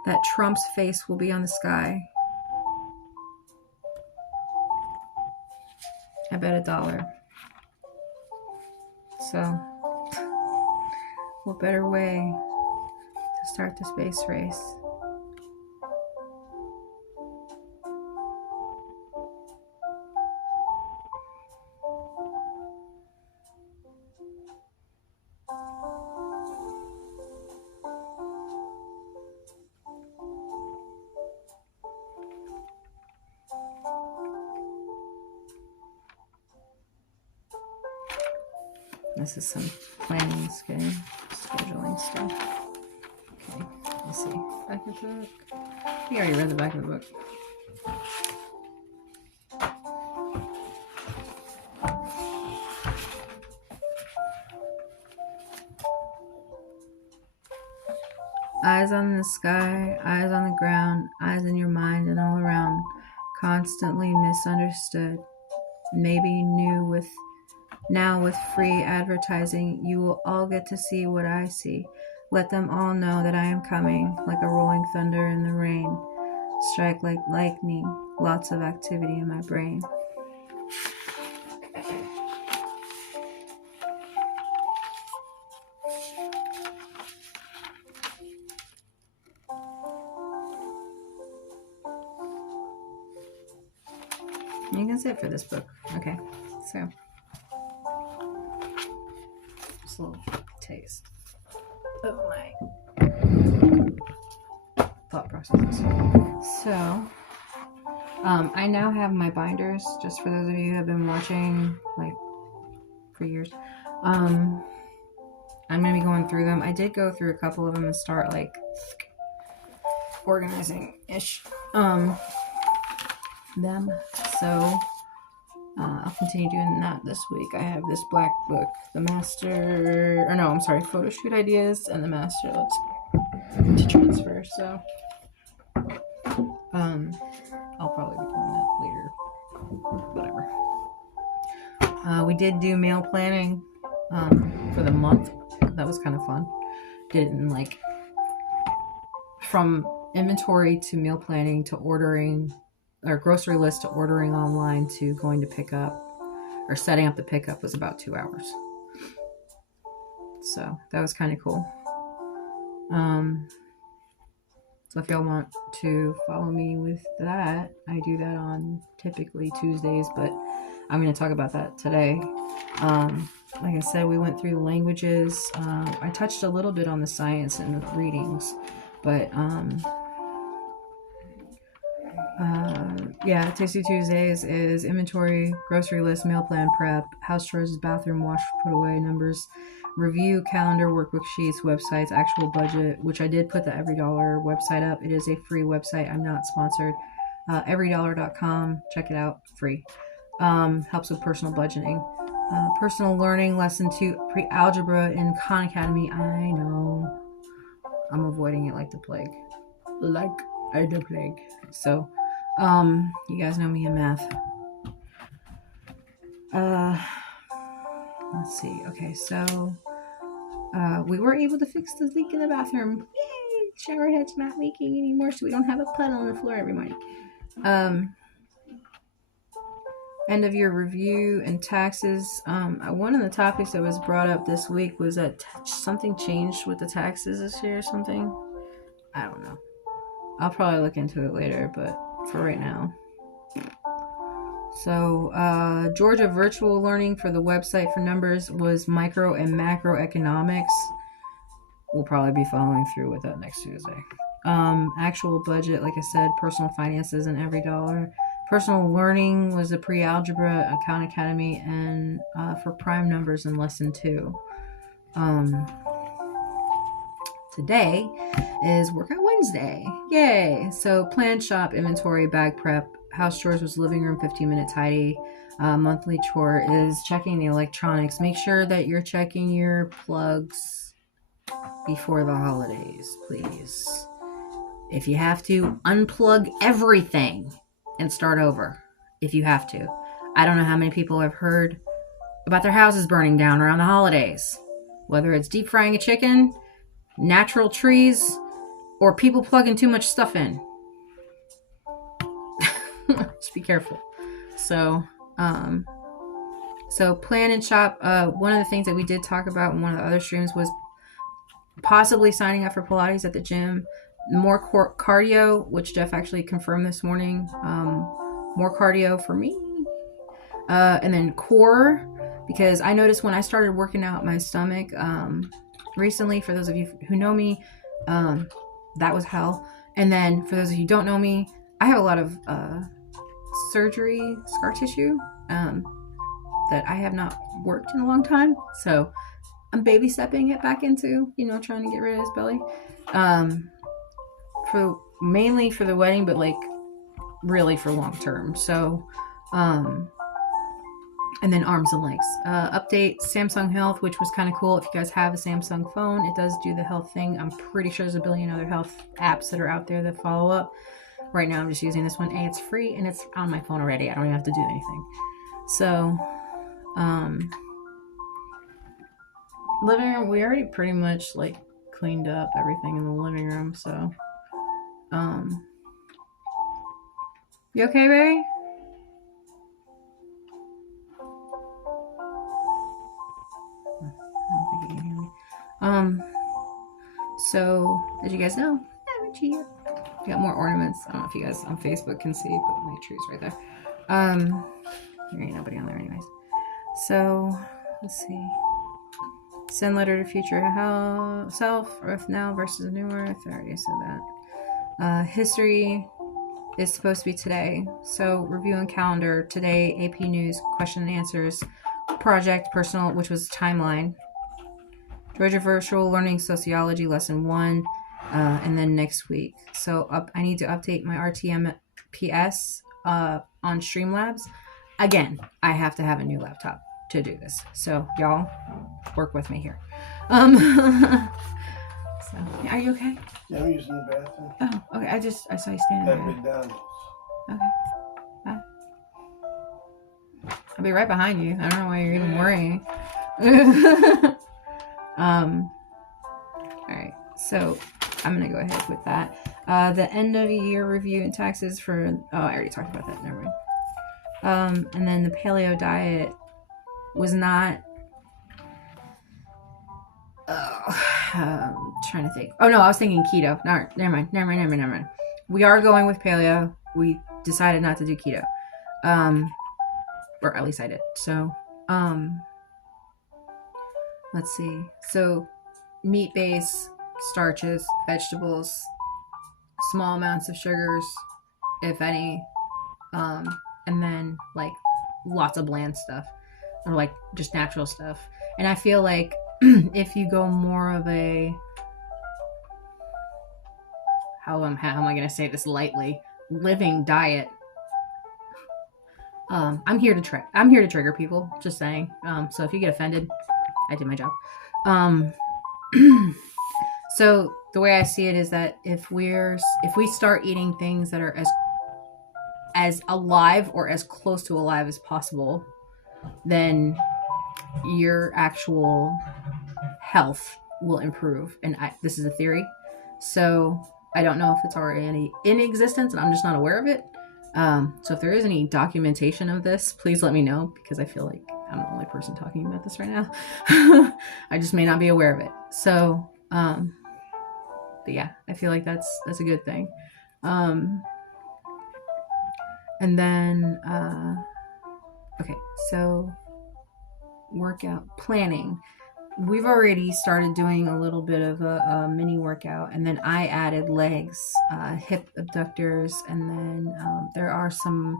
that Trump's face will be on the sky. I bet $1. So what better way to start the space race? This is some planning, scheduling stuff. Okay, let's see. Back of the book. We already read the back of the book. Eyes on the sky, eyes on the ground, eyes in your mind and all around. Constantly misunderstood. Maybe now with free advertising, you will all get to see what I see. Let them all know that I am coming, like a rolling thunder in the rain. Strike like lightning, lots of activity in my brain. I think that's it for this book. Okay, so just a little taste of my thought processes. So, I now have my binders, just for those of you who have been watching, like, for years. I'm going to be going through them. I did go through a couple of them and start, like, organizing-ish them. So, I'll continue doing that this week. I have this black book, photo shoot ideas, and the master to transfer. So, I'll probably be doing that later. Whatever. We did do mail planning for the month. That was kind of fun. Did it in, like, from inventory to meal planning to ordering, or grocery list to ordering online to going to pick up, or setting up the pickup, was about 2 hours. So that was kind of cool. So if y'all want to follow me with that, I do that on typically Tuesdays, but I'm going to talk about that today. Like I said, we went through the languages. I touched a little bit on the science and the readings, but Tasty Tuesdays is inventory, grocery list, meal plan prep, house chores, bathroom wash, put away, numbers, review, calendar, workbook sheets, websites, actual budget, which I did put the EveryDollar website up. It is a free website. I'm not sponsored. EveryDollar.com. Check it out. Free. Helps with personal budgeting. Personal learning, lesson 2, pre-algebra in Khan Academy. I know. I'm avoiding it like the plague. So, you guys know me in math. Let's see. Okay, so we were able to fix the leak in the bathroom. Yay! Shower head's not leaking anymore, so we don't have a puddle on the floor every morning. End of year review and taxes. One of the topics that was brought up this week was that something changed with the taxes this year or something. I don't know. I'll probably look into it later, but for right now. So, Georgia virtual learning for the website for numbers was micro and macroeconomics. We'll probably be following through with that next Tuesday. Actual budget, like I said, personal finances and EveryDollar. Personal learning was the pre-algebra, Khan Academy, and for prime numbers in lesson 2. Today is Workout Wednesday. Yay! So plan, shop, inventory, bag prep. House chores was living room, 15-minute tidy. Monthly chore is checking the electronics. Make sure that you're checking your plugs before the holidays, please. If you have to, unplug everything and start over if you have to. I don't know how many people have heard about their houses burning down around the holidays. Whether it's deep frying a chicken, natural trees, or people plugging too much stuff in. Just be careful. So plan and shop. One of the things that we did talk about in one of the other streams was possibly signing up for Pilates at the gym, more cardio, which Jeff actually confirmed this morning. More cardio for me. And then core, because I noticed when I started working out my stomach recently, for those of you who know me, that was hell. And then for those of you who don't know me, I have a lot of surgery scar tissue that I have not worked in a long time. So I'm baby stepping it back into, trying to get rid of his belly. Mainly for the wedding, but like really for long term. So, and then arms and legs. Update Samsung Health, which was kind of cool. If you guys have a Samsung phone, it does do the health thing. I'm pretty sure there's a billion other health apps that are out there that follow up. Right now, I'm just using this one. It's free and it's on my phone already. I don't even have to do anything. So, living room, we already pretty much like cleaned up everything in the living room. So, you okay, Barry? I don't think you can hear me. So as you guys know, we got more ornaments. I don't know if you guys on Facebook can see, but my tree's right there. There ain't nobody on there anyways. So let's see. Send letter to future self, Earth now versus a new Earth. I already said that. History is supposed to be today. So review and calendar today. AP News question and answers. Project personal, which was timeline. Georgia Virtual Learning Sociology lesson 1, and then next week. So I need to update my RTMPS on Streamlabs. Again, I have to have a new laptop to do this. So y'all work with me here. So are you okay? Yeah, I'm using the bathroom. Oh, okay. I saw you standing there. McDonald's. Okay. Bye. I'll be right behind you. I don't know why you're even worrying. Alright, so I'm gonna go ahead with that. The end of the year review and taxes for I already talked about that, never mind. And then the paleo diet was not trying to think. Oh no, I was thinking keto. No, never mind. We are going with paleo. We decided not to do keto. Or at least I did. So, let's see. So, meat base, starches, vegetables, small amounts of sugars, if any, and then like lots of bland stuff, or like just natural stuff. And I feel like if you go more of a how am I gonna say this lightly, living diet. I'm here to trigger people, just saying. So if you get offended, I did my job. So the way I see it is that if we start eating things that are as alive or as close to alive as possible, then your actual health will improve. And this is a theory, so I don't know if it's already in existence and I'm just not aware of it. So if there is any documentation of this, please let me know, because I feel like I'm the only person talking about this right now. I just may not be aware of it. So, but yeah, I feel like that's a good thing. And then, okay, so workout planning. We've already started doing a little bit of a mini workout, and then I added legs, hip abductors, and then there are some,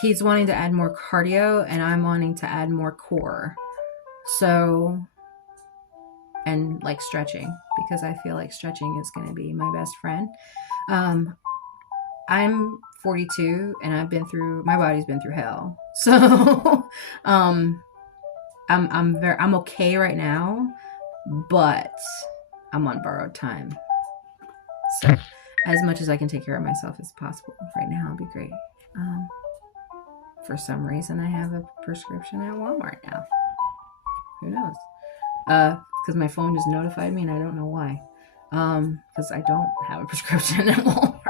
he's wanting to add more cardio, and I'm wanting to add more core. So, and like stretching, because I feel like stretching is going to be my best friend. I'm 42 and my body's been through hell. So, I'm okay right now, but I'm on borrowed time. So as much as I can take care of myself as possible right now, it'll be great. For some reason, I have a prescription at Walmart now. Who knows? Because my phone just notified me and I don't know why. Because I don't have a prescription at Walmart.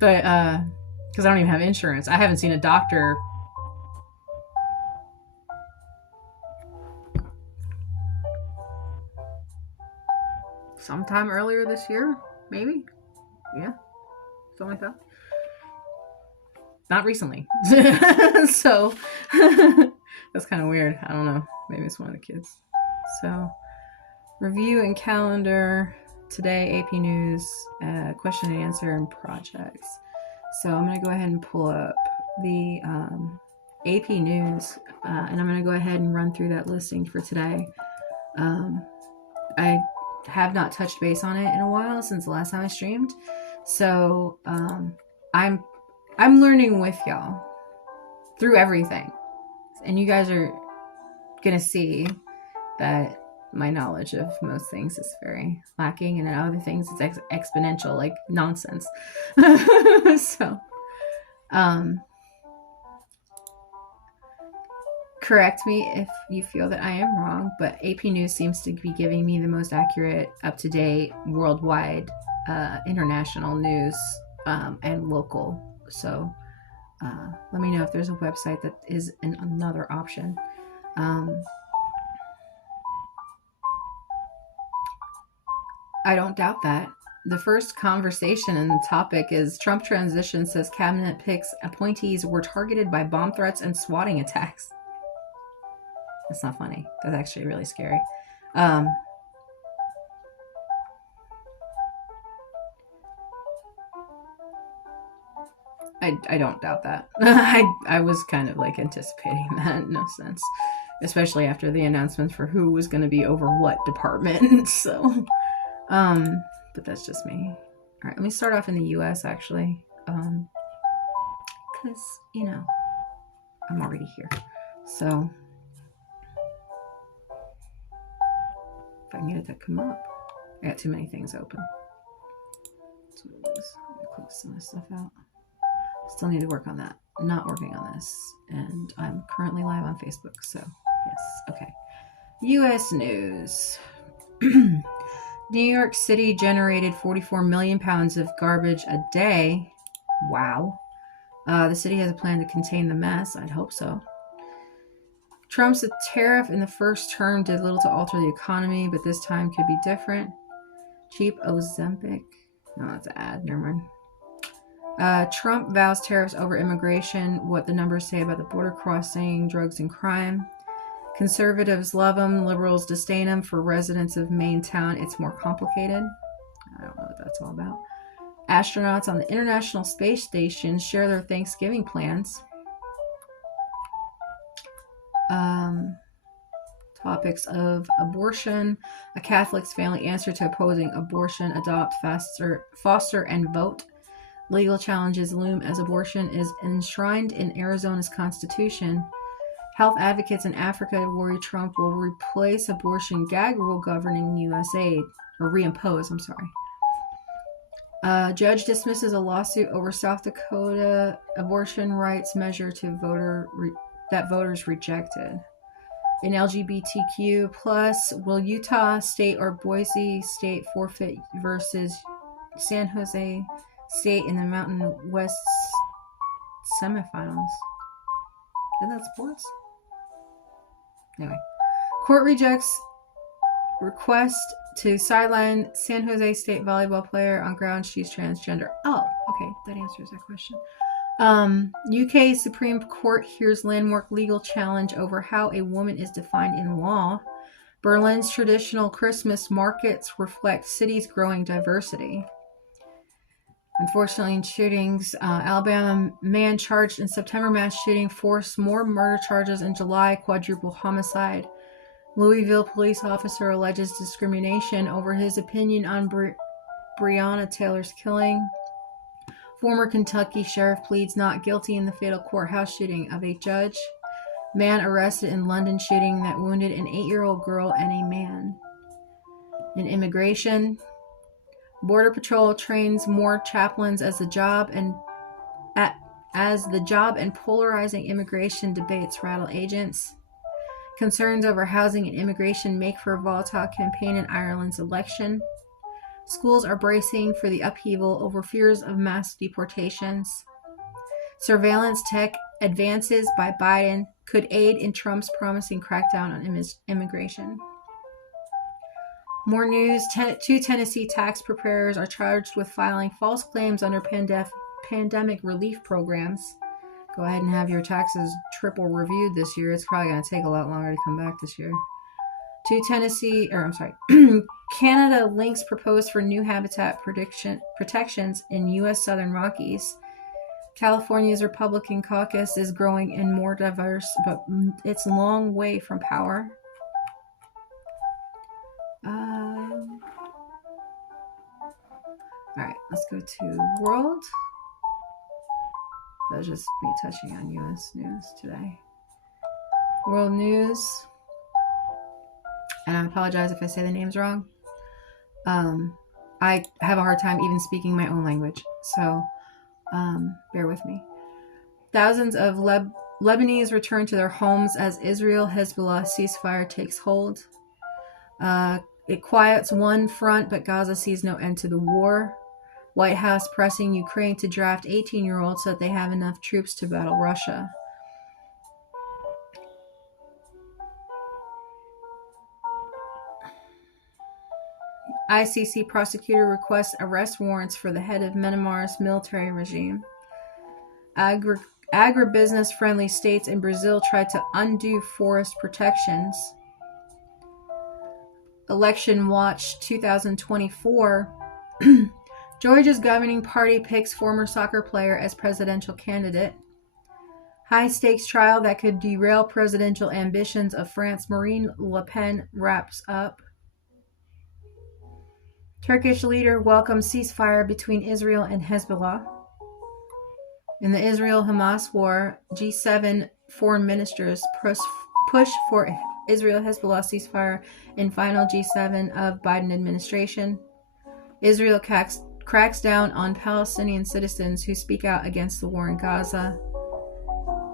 But because I don't even have insurance. I haven't seen a doctor. sometime earlier this year, maybe. Yeah, something like that. Not recently. So that's kind of weird. I don't know. Maybe it's one of the kids. So, review and calendar. Today, AP News, question and answer, and projects. So, I'm going to go ahead and pull up the AP News, and I'm going to go ahead and run through that listing for today. I have not touched base on it in a while since the last time I streamed. So, I'm learning with y'all through everything. And you guys are going to see that my knowledge of most things is very lacking. And in other things, it's exponential, like nonsense. So, correct me if you feel that I am wrong, but AP News seems to be giving me the most accurate, up-to-date, worldwide, international news, and local. So let me know if there's a website that is another option. I don't doubt that. The first conversation and the topic is Trump transition says cabinet picks appointees were targeted by bomb threats and swatting attacks. That's not funny. That's actually really scary. I don't doubt that. I was kind of like anticipating that in no sense, especially after the announcements for who was going to be over what department. So, but that's just me. All right, let me start off in the U.S. actually, because you know I'm already here. So if I can get it to come up, I got too many things open. That's what it is. I'm gonna close some of this stuff out. Still need to work on that. Not working on this. And I'm currently live on Facebook. So, yes. Okay. U.S. news. New York City generated 44 million pounds of garbage a day. Wow. The city has a plan to contain the mess. I'd hope so. Trump's tariff in the first term did little to alter the economy, but this time could be different. Cheap Ozempic. No, that's an ad. Never mind. Trump vows tariffs over immigration, what the numbers say about the border crossing, drugs and crime. Conservatives love him, liberals disdain him. For residents of Maine town, it's more complicated. I don't know what that's all about. Astronauts on the International Space Station share their Thanksgiving plans. Topics of abortion. A Catholic's family answer to opposing abortion. Adopt, foster, and vote. Legal challenges loom as abortion is enshrined in Arizona's constitution. Health advocates in Africa worry Trump will replace abortion gag rule governing U.S. aid, or reimpose, I'm sorry. Judge dismisses a lawsuit over South Dakota abortion rights measure that voters rejected. In LGBTQ+, will Utah State or Boise State forfeit versus San Jose State in the Mountain West semifinals? Isn't that sports? Anyway. Court rejects request to sideline San Jose State volleyball player on grounds she's transgender. Oh, okay. That answers that question. UK Supreme Court hears landmark legal challenge over how a woman is defined in law. Berlin's traditional Christmas markets reflect city's growing diversity. Unfortunately, in shootings, Alabama man charged in September mass shooting forced more murder charges in July, quadruple homicide. Louisville police officer alleges discrimination over his opinion on Breonna Taylor's killing. Former Kentucky sheriff pleads not guilty in the fatal courthouse shooting of a judge. Man arrested in London shooting that wounded an 8-year-old girl and a man. In immigration, Border Patrol trains more chaplains as the job and polarizing immigration debates rattle agents. Concerns over housing and immigration make for a volatile campaign in Ireland's election. Schools are bracing for the upheaval over fears of mass deportations. Surveillance tech advances by Biden could aid in Trump's promising crackdown on immigration. More news. Two Tennessee tax preparers are charged with filing false claims under pandemic relief programs. Go ahead and have your taxes triple reviewed this year. It's probably going to take a lot longer to come back this year. Canada links proposed for new habitat protections in U.S. Southern Rockies. California's Republican caucus is growing and more diverse, but it's a long way from power. All right, let's go to world. That was just me touching on U.S. news today. World news. And I apologize if I say the names wrong. I have a hard time even speaking my own language, so bear with me. Thousands of Lebanese return to their homes as Israel-Hezbollah ceasefire takes hold. It quiets one front, but Gaza sees no end to the war. White House pressing Ukraine to draft 18-year-olds so that they have enough troops to battle Russia. ICC prosecutor requests arrest warrants for the head of Myanmar's military regime. Agribusiness-friendly states in Brazil tried to undo forest protections. Election Watch 2024. Georgia's governing party picks former soccer player as presidential candidate. High-stakes trial that could derail presidential ambitions of France. Marine Le Pen wraps up. Turkish leader welcomes ceasefire between Israel and Hezbollah. In the Israel-Hamas war, G7 foreign ministers push for Israel-Hezbollah ceasefire in final G7 of Biden administration. Israel cracks down on Palestinian citizens who speak out against the war in Gaza.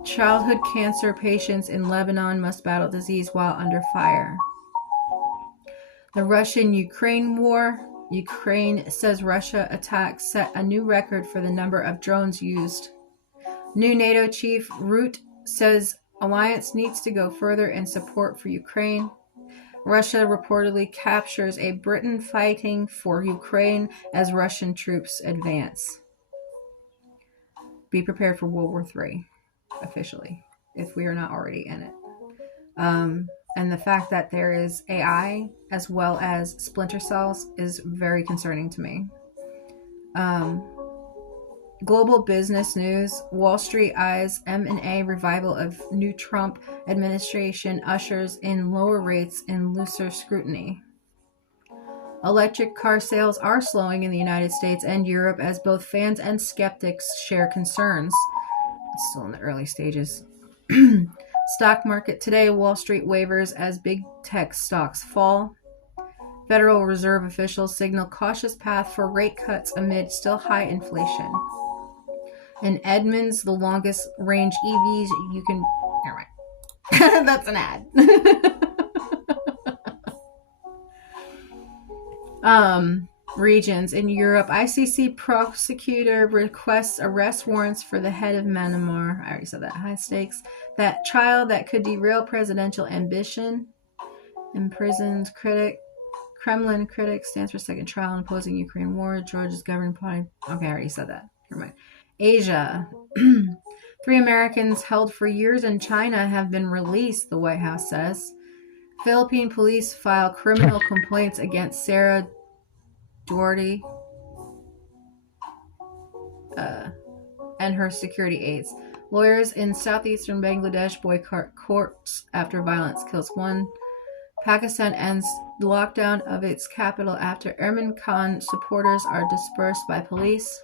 Childhood cancer patients in Lebanon must battle disease while under fire. The Russian-Ukraine war. Ukraine says Russia attacks set a new record for the number of drones used. New NATO chief Rutte says alliance needs to go further in support for Ukraine. Russia reportedly captures a Britain fighting for Ukraine as Russian troops advance. Be prepared for World War III, officially, if we are not already in it. And the fact that there is AI as well as splinter cells is very concerning to me. Global business news. Wall Street eyes M&A revival of new Trump administration ushers in lower rates and looser scrutiny. Electric car sales are slowing in the United States and Europe as both fans and skeptics share concerns. It's still in the early stages. Stock market today. Wall Street wavers as big tech stocks fall. Federal Reserve officials signal cautious path for rate cuts amid still high inflation. In Edmunds, the longest range EVs you can... All right. That's an ad. Regions in Europe. ICC prosecutor requests arrest warrants for the head of Myanmar. I already said that. High stakes. That trial that could derail presidential ambition. Imprisoned Kremlin critic stands for second trial in opposing Ukraine war. Georgia's governing party. Okay, I already said that. Never mind. Asia. 3 Americans held for years in China have been released, the White House says. Philippine police file criminal complaints against Sarah Doherty and her security aides. Lawyers in southeastern Bangladesh boycott courts after violence kills one. Pakistan ends lockdown of its capital after Imran Khan supporters are dispersed by police.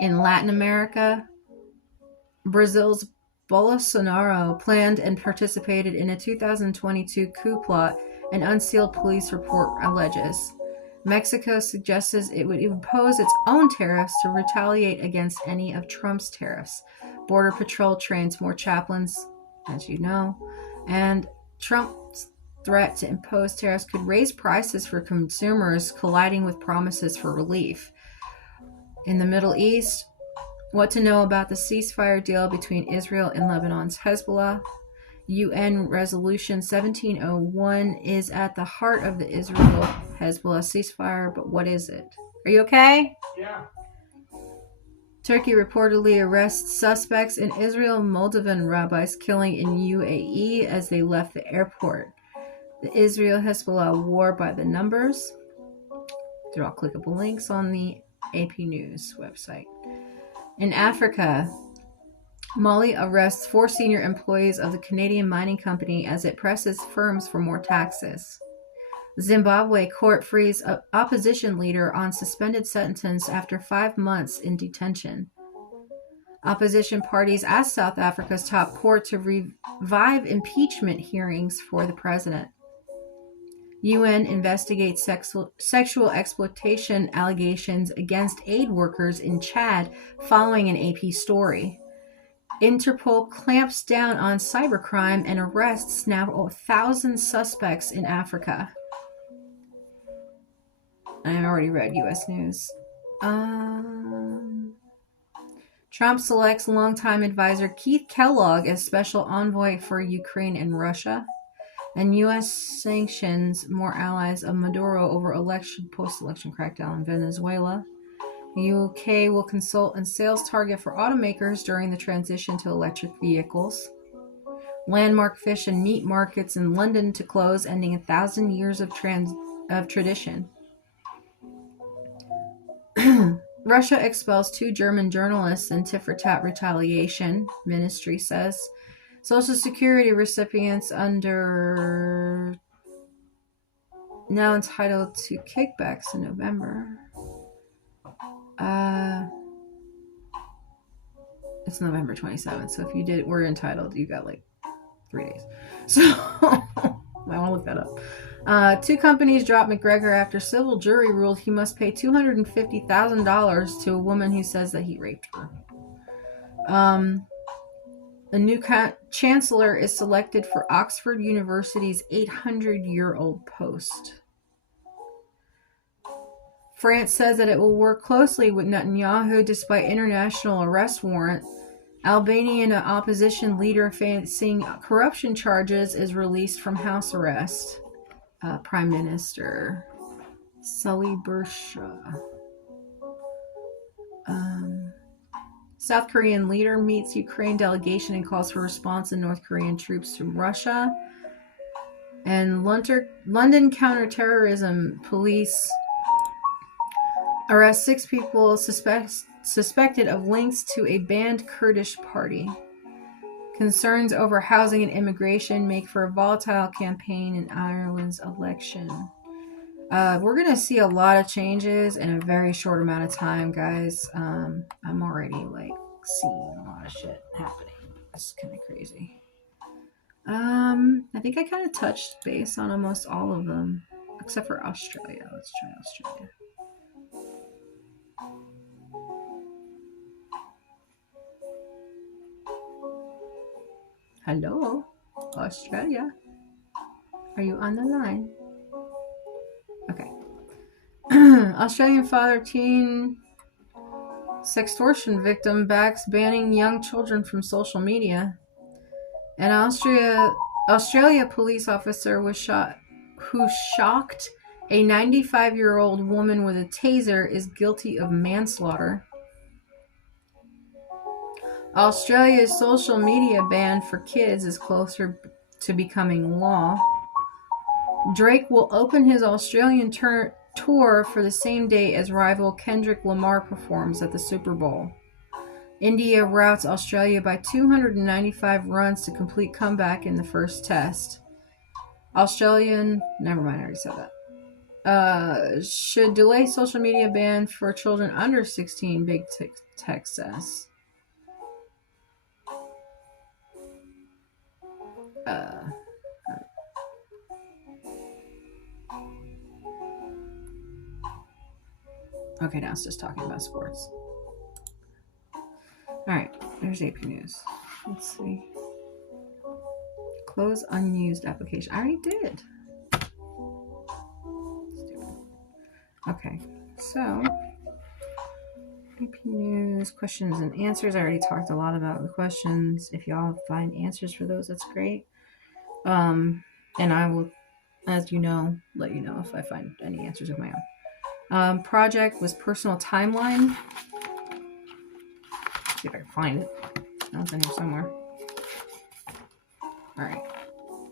In Latin America, Brazil's Bolsonaro planned and participated in a 2022 coup plot, an unsealed police report alleges. Mexico suggests it would impose its own tariffs to retaliate against any of Trump's tariffs. Border Patrol trains more chaplains, as you know, and Trump's threat to impose tariffs could raise prices for consumers, colliding with promises for relief. In the Middle East, what to know about the ceasefire deal between Israel and Lebanon's Hezbollah. UN Resolution 1701 is at the heart of the Israel-Hezbollah ceasefire, but what is it? Are you okay? Yeah. Turkey reportedly arrests suspects in Israel Moldovan rabbis killing in UAE as they left the airport. The Israel-Hezbollah war by the numbers. They're all clickable links on the AP News website. In Africa, Mali arrests 4 senior employees of the Canadian mining company as it presses firms for more taxes. Zimbabwe court frees opposition leader on suspended sentence after 5 months in detention. Opposition parties ask South Africa's top court to revive impeachment hearings for the president. UN investigates sexual exploitation allegations against aid workers in Chad following an AP story. Interpol clamps down on cybercrime and arrests now 1,000 suspects in Africa. I already read U.S. News. Trump selects longtime advisor Keith Kellogg as special envoy for Ukraine and Russia. And U.S. sanctions more allies of Maduro over post-election crackdown in Venezuela. The UK will consult on sales target for automakers during the transition to electric vehicles. Landmark fish and meat markets in London to close, ending 1,000 years of tradition. Russia expels 2 German journalists in tit-for-tat retaliation, ministry says. Social Security recipients under now entitled to kickbacks in November. It's November 27th, so if you were entitled, you got like 3 days. So I want to look that up. 2 companies dropped McGregor after civil jury ruled he must pay $250,000 to a woman who says that he raped her. A new chancellor is selected for Oxford University's 800-year-old post. France says that it will work closely with Netanyahu despite international arrest warrant. Albanian opposition leader facing corruption charges is released from house arrest. Prime Minister Sully Bersha. South Korean leader meets Ukraine delegation and calls for response in North Korean troops to Russia. And London counterterrorism police arrest 6 people suspected of links to a banned Kurdish party. Concerns over housing and immigration make for a volatile campaign in Ireland's election. We're going to see a lot of changes in a very short amount of time, guys. I'm already seeing a lot of shit happening. It's kind of crazy. I think I kind of touched base on almost all of them, except for Australia. Let's try Australia. Hello, Australia. Are you on the line? Okay. Australian father teen sextortion victim backs banning young children from social media. An Australia police officer who shocked a 95-year-old woman with a taser is guilty of manslaughter. Australia's social media ban for kids is closer to becoming law. Drake will open his Australian tour for the same day as rival Kendrick Lamar performs at the Super Bowl. India routs Australia by 295 runs to complete comeback in the first test. Never mind, I already said that. Should delay social media ban for children under 16, Big Tech says. Okay, now it's just talking about sports. Alright, there's AP News. Let's see. Close unused application. I already did. Stupid. Okay, so AP News, questions and answers. I already talked a lot about the questions. If y'all find answers for those, that's great. And I will, as you know, let you know if I find any answers of my own. Project was personal timeline. Let's see if I can find it. Oh, it's in here somewhere. All right.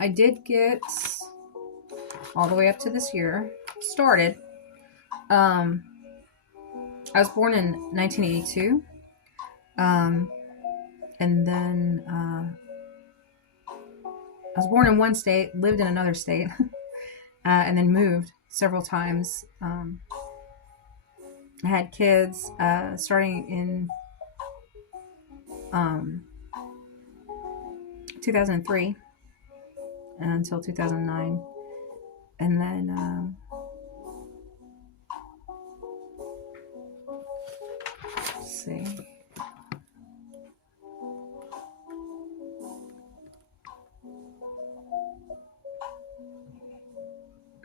I did get all the way up to this year started. I was born in 1982. And then I was born in one state, lived in another state, and then moved several times. I had kids starting in 2003 until 2009. And then let's see.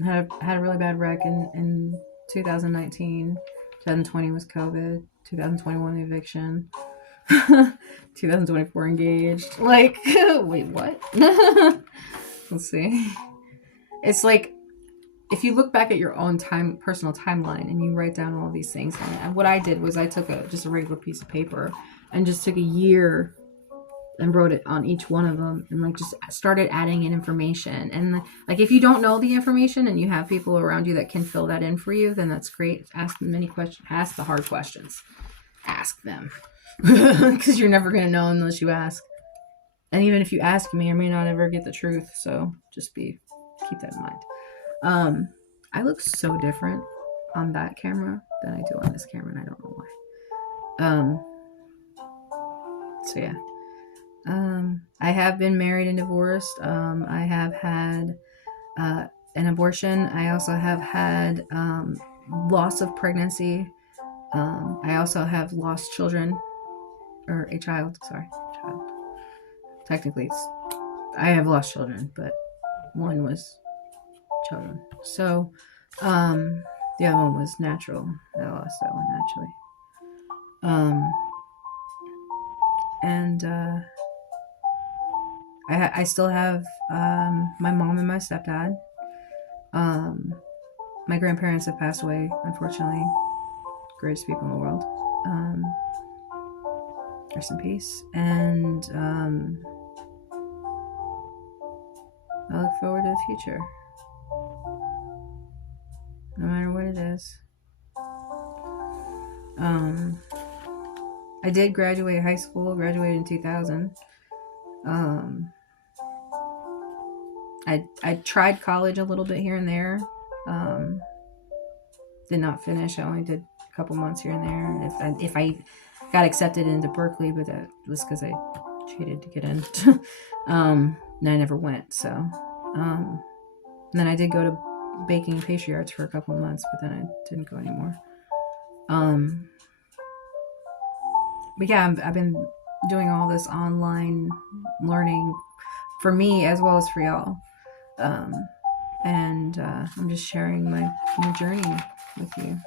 Had a really bad wreck in 2019. 2020 was COVID. 2021 the eviction. 2024 engaged. Like, wait, what? Let's see. It's like, if you look back at your own personal timeline and you write down all these things, and what I did was I took just a regular piece of paper and just took a year and wrote it on each one of them, and like just started adding in information. And like, if you don't know the information and you have people around you that can fill that in for you, then that's great. Ask them many questions. Ask the hard questions. Ask them, because you're never gonna know unless you ask. And even if you ask, you may or may not ever get the truth. So just keep that in mind. I look so different on that camera than I do on this camera, and I don't know why. So yeah. I have been married and divorced. I have had an abortion. I also have had loss of pregnancy. I also have lost children, or a child. Sorry, child. Technically, I have lost children, but one was children. So the other one was natural. I lost that one naturally. And I still have my mom and my stepdad. My grandparents have passed away, unfortunately. Greatest people in the world. Rest in peace. And I look forward to the future, no matter what it is. I did graduate high school, graduated in 2000. I tried college a little bit here and there. Did not finish. I only did a couple months here and there. And if I got accepted into Berkeley, but that was because I cheated to get in. And I never went. So, and then I did go to baking and pastry arts for a couple of months, but then I didn't go anymore. But yeah, I've been doing all this online learning for me as well as for y'all. And I'm just sharing my journey with you.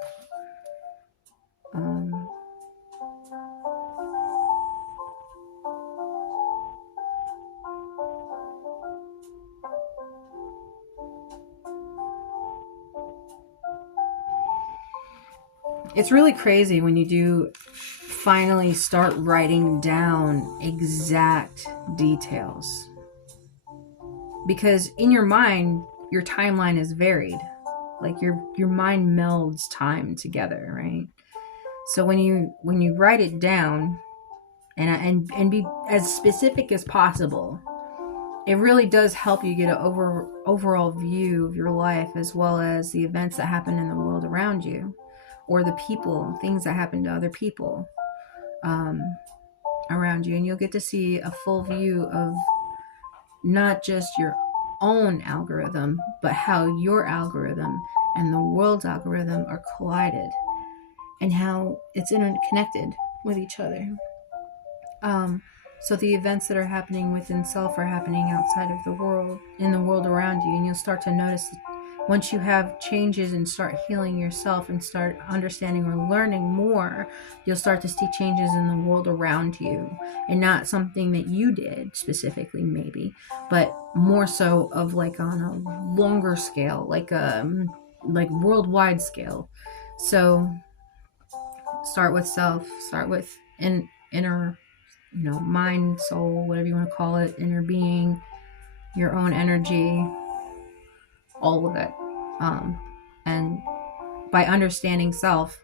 It's really crazy when you do finally start writing down exact details. Because in your mind, your timeline is varied. Like your mind melds time together, right? So when you write it down and be as specific as possible, it really does help you get an overall view of your life, as well as the events that happen in the world around you, or the people, things that happen to other people around you. And you'll get to see a full view of not just your own algorithm, but how your algorithm and the world's algorithm are collided, and how it's interconnected with each other. So the events that are happening within self are happening outside of the world, in the world around you, and you'll once you have changes and start healing yourself and start understanding or learning more, you'll start to see changes in the world around you, and not something that you did specifically maybe, but more so of like on a longer scale, like worldwide scale. So start with self, start with inner, mind, soul, whatever you want to call it, inner being, your own energy, all of it. And by understanding self,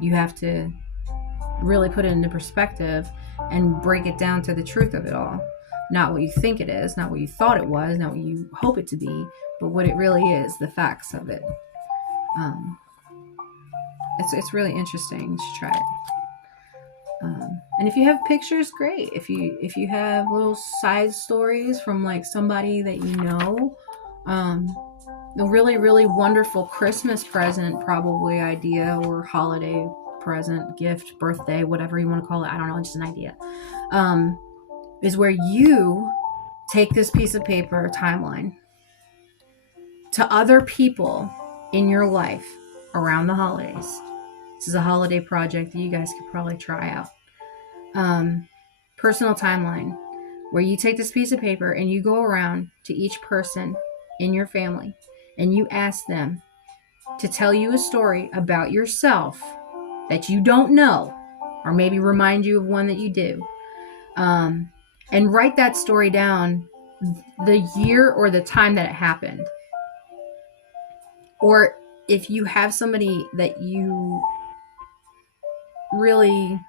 you have to really put it into perspective and break it down to the truth of it all. Not what you think it is, not what you thought it was, not what you hope it to be, but what it really is, the facts of it. It's really interesting. You should try it. And if you have pictures, great. If you have little side stories from like somebody that you know, a really, really wonderful Christmas present probably idea, or holiday present, gift, birthday, whatever you want to call it, I don't know, it's just an idea, is where you take this piece of paper timeline to other people in your life around the holidays. This is a holiday project that you guys could probably try out. Personal timeline, where you take this piece of paper and you go around to each person in your family and you ask them to tell you a story about yourself that you don't know, or maybe remind you of one that you do. And write that story down, the year or the time that it happened. Or if you have somebody that you really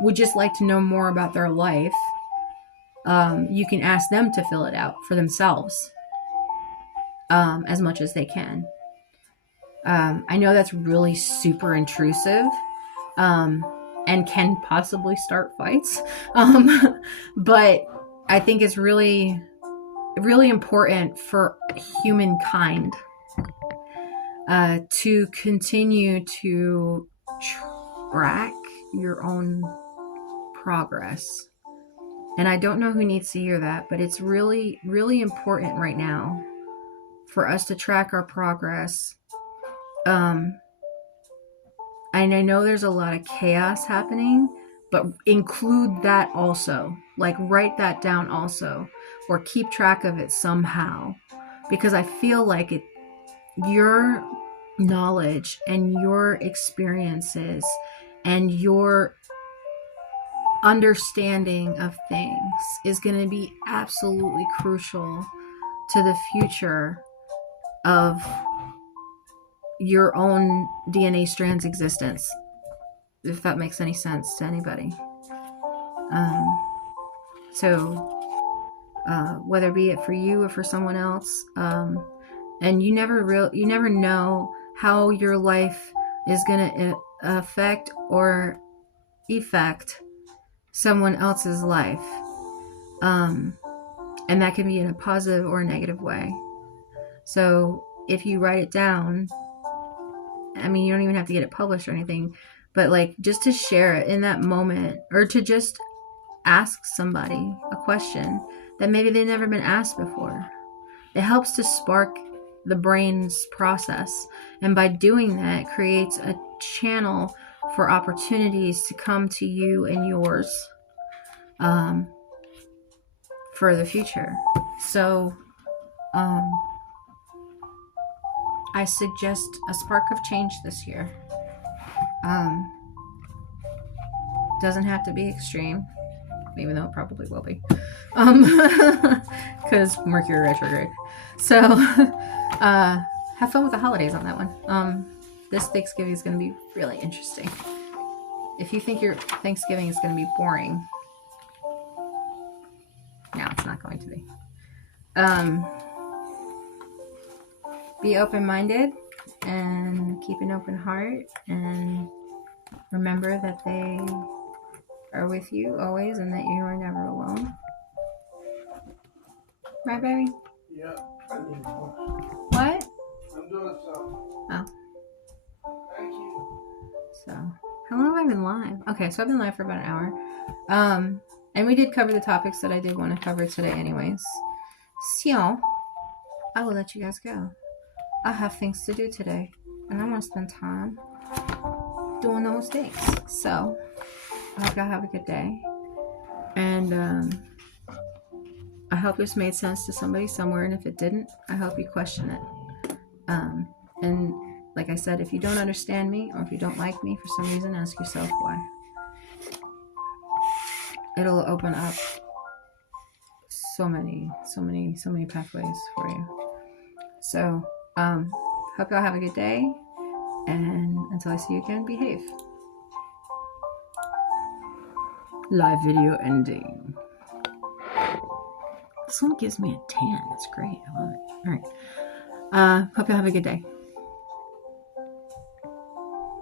would just like to know more about their life, you can ask them to fill it out for themselves, as much as they can. I know that's really super intrusive, and can possibly start fights, but I think it's really, really important for humankind to continue to track your own progress. And I don't know who needs to hear that, but it's really, really important right now for us to track our progress. And I know there's a lot of chaos happening, but include that also. Like, write that down also, or keep track of it somehow, because I feel like your knowledge and your experiences and your understanding of things is going to be absolutely crucial to the future of your own DNA strand's existence, if that makes any sense to anybody. So whether be it for you or for someone else, and you never know how your life is going to affect or effect someone else's life, and that can be in a positive or a negative way. So if you write it down, I mean, you don't even have to get it published or anything, but like just to share it in that moment, or to just ask somebody a question that maybe they've never been asked before. It helps to spark the brain's process, and by doing that, it creates a channel for opportunities to come to you and yours for the future. So I suggest a spark of change this year. Doesn't have to be extreme, even though it probably will be, because Mercury retrograde. So have fun with the holidays on that one. This Thanksgiving is going to be really interesting. If you think your Thanksgiving is going to be boring, no, it's not going to be. Be open-minded and keep an open heart, and remember that they are with you always and that you are never alone. Right, baby? Yeah, I need more. What? I'm doing something. Oh. Thank you. So, how long have I been live? Okay, so I've been live for about an hour. And we did cover the topics that I did want to cover today anyways. So, I will let you guys go. I have things to do today, and I want to spend time doing those things. So I hope y'all have a good day, and I hope this made sense to somebody somewhere, and if it didn't, I hope you question it. And like I said, if you don't understand me or if you don't like me for some reason, ask yourself why. It'll open up so many pathways for you. So hope y'all have a good day, and until I see you again, behave. Live video ending. This one gives me a 10. That's great. I love it. All right. Hope y'all have a good day.